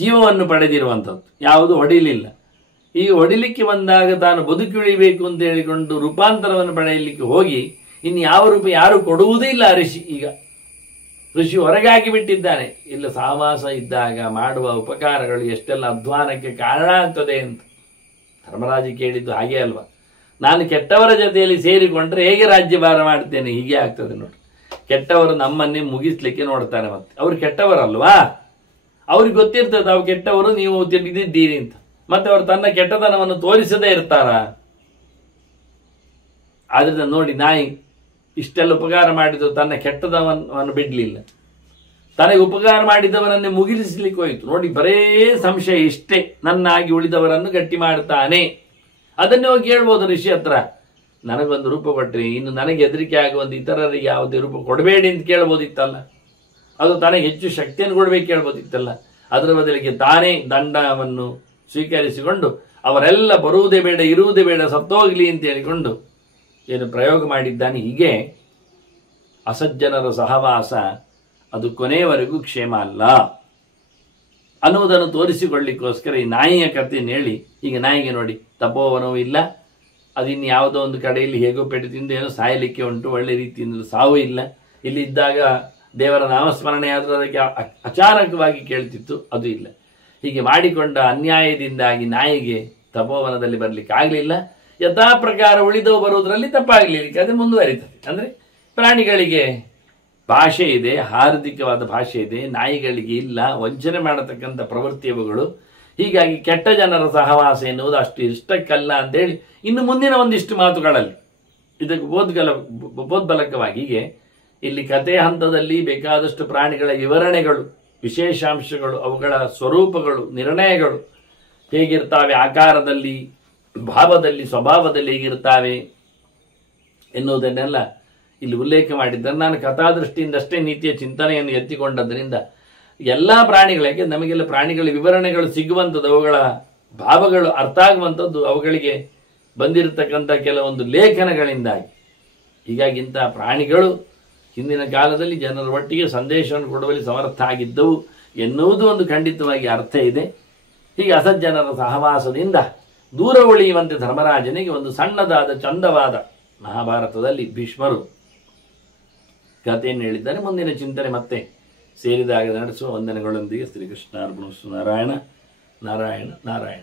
ಜೀವವನ್ನು ಪಡೆದಿರುವಂಥದ್ದು, ಯಾವುದು ಹೊಡಿಲಿಲ್ಲ. ಈಗ ಹೊಡಿಲಿಕ್ಕೆ ಬಂದಾಗ ತಾನು ಬದುಕಿ ಉಳಿಬೇಕು ಅಂತ ಹೇಳಿಕೊಂಡು ರೂಪಾಂತರವನ್ನು ಪಡೆಯಲಿಕ್ಕೆ ಹೋಗಿ ಇನ್ನು ಯಾವ ರೂಪ ಯಾರು ಕೊಡುವುದೇ ಇಲ್ಲ. ಋಷಿ ಹೊರಗಾಗಿ ಬಿಟ್ಟಿದ್ದಾನೆ. ಇಲ್ಲ, ಸಹವಾಸ ಇದ್ದಾಗ ಮಾಡುವ ಉಪಕಾರಗಳು ಎಷ್ಟೆಲ್ಲ ಅಧ್ವಾನಕ್ಕೆ ಕಾರಣ ಆಗ್ತದೆ ಅಂತ ಧರ್ಮರಾಜ ಕೇಳಿದ್ದು ಹಾಗೆ ಅಲ್ವಾ? ನಾನು ಕೆಟ್ಟವರ ಜೊತೆಯಲ್ಲಿ ಸೇರಿಕೊಂಡ್ರೆ ಹೇಗೆ ರಾಜ್ಯಭಾರ ಮಾಡ್ತೇನೆ, ಹೀಗೆ ಆಗ್ತದೆ ನೋಡಿ. ಕೆಟ್ಟವರು ನಮ್ಮನ್ನೇ ಮುಗಿಸ್ಲಿಕ್ಕೆ ನೋಡ್ತಾರೆ. ಮತ್ತೆ ಅವ್ರು ಕೆಟ್ಟವರಲ್ವಾ? ಅವ್ರಿಗೆ ಗೊತ್ತಿರ್ತದೆ ತಾವು ಕೆಟ್ಟವರು, ನೀವು ತಿಳಿದಿದ್ದೀರಿ ಅಂತ. ಮತ್ತೆ ಅವರು ತನ್ನ ಕೆಟ್ಟತನವನ್ನು ತೋರಿಸದೇ ಇರ್ತಾರ? ಆದ್ರಿಂದ ನೋಡಿ, ನಾಯಿ ಇಷ್ಟೆಲ್ಲ ಉಪಕಾರ ಮಾಡಿದ್ರು ತನ್ನ ಕೆಟ್ಟದವನ್ನು ಬಿಡ್ಲಿಲ್ಲ, ತನಗೆ ಉಪಕಾರ ಮಾಡಿದವನನ್ನೇ ಮುಗಿಲಿಸ್ಲಿಕ್ಕೆ ಹೋಯಿತು. ನೋಡಿ, ಬರೇ ಸಂಶಯ ಇಷ್ಟೇ, ನನ್ನಾಗಿ ಉಳಿದವರನ್ನು ಗಟ್ಟಿ ಮಾಡ್ತಾನೆ. ಅದನ್ನೇ ಹೋಗಿ ಹೇಳ್ಬೋದು ಋಷಿ ಹತ್ರ, ನನಗೊಂದು ರೂಪ ಕೊಟ್ರಿ, ಇನ್ನು ನನಗೆ ಹೆದರಿಕೆ ಆಗುವಂತ ಇತರರಿಗೆ ಯಾವುದೇ ರೂಪ ಕೊಡಬೇಡಿ ಅಂತ ಕೇಳ್ಬೋದಿತ್ತಲ್ಲ. ಅದು ತನಗೆ ಹೆಚ್ಚು ಶಕ್ತಿಯನ್ನು ಕೊಡಬೇಕು ಕೇಳ್ಬೋದಿತ್ತಲ್ಲ. ಅದರ ಬದಲಿಗೆ ತಾನೇ ದಂಡವನ್ನು ಸ್ವೀಕರಿಸಿಕೊಂಡು ಅವರೆಲ್ಲ ಬರುವುದೇ ಬೇಡ, ಇರುವುದೇ ಬೇಡ, ಸತ್ತೋಗ್ಲಿ ಅಂತ ಹೇಳಿಕೊಂಡು ಏನು ಪ್ರಯೋಗ ಮಾಡಿದ್ದಾನೆ. ಹೀಗೆ ಅಸಜ್ಜನರ ಸಹವಾಸ ಅದು ಕೊನೆಯವರೆಗೂ ಕ್ಷೇಮ ಅಲ್ಲ ಅನ್ನುವುದನ್ನು ತೋರಿಸಿಕೊಳ್ಳಿಕ್ಕೋಸ್ಕರ ಈ ನಾಯಿಯ ಕಥೆಯನ್ನು ಹೇಳಿ, ಈಗ ನಾಯಿಗೆ ನೋಡಿ ತಪೋವನವೂ ಇಲ್ಲ, ಅದಿನ್ನು ಯಾವುದೋ ಒಂದು ಕಡೆಯಲ್ಲಿ ಹೇಗೋ ಪೆಟ್ಟು ತಿಂದು ಏನೋ ಸಾಯಲಿಕ್ಕೆ ಉಂಟು, ಒಳ್ಳೆ ರೀತಿಯಿಂದ ಸಾವು ಇಲ್ಲ. ಇಲ್ಲಿದ್ದಾಗ ದೇವರ ನಾಮಸ್ಮರಣೆ ಆದರೂ ಅದಕ್ಕೆ ಅಚಾನಕವಾಗಿ ಕೇಳ್ತಿತ್ತು, ಅದು ಇಲ್ಲ. ಹೀಗೆ ಮಾಡಿಕೊಂಡ ಅನ್ಯಾಯದಿಂದಾಗಿ ನಾಯಿಗೆ ತಪೋವನದಲ್ಲಿ ಬರಲಿಕ್ಕೆ ಆಗಲಿಲ್ಲ. ಯಥಾ ಪ್ರಕಾರ ಉಳಿದವು ಬರುವುದರಲ್ಲಿ ತಪ್ಪಾಗಲಿಕ್ಕೆ ಅದು ಮುಂದುವರಿತದೆ. ಅಂದರೆ ಪ್ರಾಣಿಗಳಿಗೆ ಭಾಷೆ ಇದೆ, ಹಾರ್ದಿಕವಾದ ಭಾಷೆ ಇದೆ, ನಾಯಿಗಳಿಗೆ ಇಲ್ಲ. ವಂಚನೆ ಮಾಡತಕ್ಕಂಥ ಪ್ರವೃತ್ತಿಯವುಗಳು. ಹೀಗಾಗಿ ಕೆಟ್ಟ ಜನರ ಸಹವಾಸ ಎನ್ನುವುದು ಅಷ್ಟು ಇಷ್ಟಕ್ಕಲ್ಲ ಅಂತೇಳಿ ಇನ್ನು ಮುಂದಿನ ಒಂದಿಷ್ಟು ಮಾತುಗಳಲ್ಲಿ ಇದಕ್ಕೆ ಬೋದ್ಬಲಕವಾಗಿ ಹೀಗೆ ಇಲ್ಲಿ ಕಥೆ ಹಂತದಲ್ಲಿ ಬೇಕಾದಷ್ಟು ಪ್ರಾಣಿಗಳ ವಿವರಣೆಗಳು, ವಿಶೇಷಾಂಶಗಳು, ಅವುಗಳ ಸ್ವರೂಪಗಳು, ನಿರ್ಣಯಗಳು ಹೇಗಿರ್ತಾವೆ, ಆಕಾರದಲ್ಲಿ, ಭಾವದಲ್ಲಿ, ಸ್ವಭಾವದಲ್ಲಿ ಹೇಗಿರ್ತಾವೆ ಎನ್ನುವುದನ್ನೆಲ್ಲ ಇಲ್ಲಿ ಉಲ್ಲೇಖ ಮಾಡಿದ್ದಾರೆ. ನಾನು ಕಥಾದೃಷ್ಟಿಯಿಂದ ಅಷ್ಟೇ ನೀತಿಯ ಚಿಂತನೆಯನ್ನು ಎತ್ತಿಕೊಂಡದ್ದರಿಂದ ಎಲ್ಲ ಪ್ರಾಣಿಗಳಿಗೆ, ನಮಗೆಲ್ಲ ಪ್ರಾಣಿಗಳ ವಿವರಣೆಗಳು ಸಿಗುವಂಥದ್ದು, ಅವುಗಳ ಭಾವಗಳು ಅರ್ಥ ಆಗುವಂಥದ್ದು ಅವುಗಳಿಗೆ ಬಂದಿರತಕ್ಕಂಥ ಕೆಲವೊಂದು ಲೇಖನಗಳಿಂದಾಗಿ. ಹೀಗಾಗಿ ಇಂತಹ ಪ್ರಾಣಿಗಳು ಹಿಂದಿನ ಕಾಲದಲ್ಲಿ ಜನರ ಒಟ್ಟಿಗೆ ಸಂದೇಶವನ್ನು ಕೊಡುವಲ್ಲಿ ಸಮರ್ಥ ಆಗಿದ್ದವು ಎನ್ನುವುದು ಒಂದು ಖಂಡಿತವಾಗಿ ಅರ್ಥ ಇದೆ. ಹೀಗೆ ಅಸಜ್ಜನರ ಸಹವಾಸದಿಂದ ದೂರ ಉಳಿಯುವಂತೆ ಧರ್ಮರಾಜನಿಗೆ ಒಂದು ಸಣ್ಣದಾದ ಚಂದವಾದ ಮಹಾಭಾರತದಲ್ಲಿ ಭೀಷ್ಮರು ಕಥೆಯನ್ನು ಹೇಳಿದ್ದಾರೆ. ಮುಂದಿನ ಚಿಂತನೆ ಮತ್ತೆ ಸೇರಿದಾಗ ನಡೆಸುವ ವಂದನೆಗಳೊಂದಿಗೆ ಶ್ರೀಕೃಷ್ಣ ಅರ್ಪಣಿಸು. ನಾರಾಯಣ ನಾರಾಯಣ ನಾರಾಯಣ.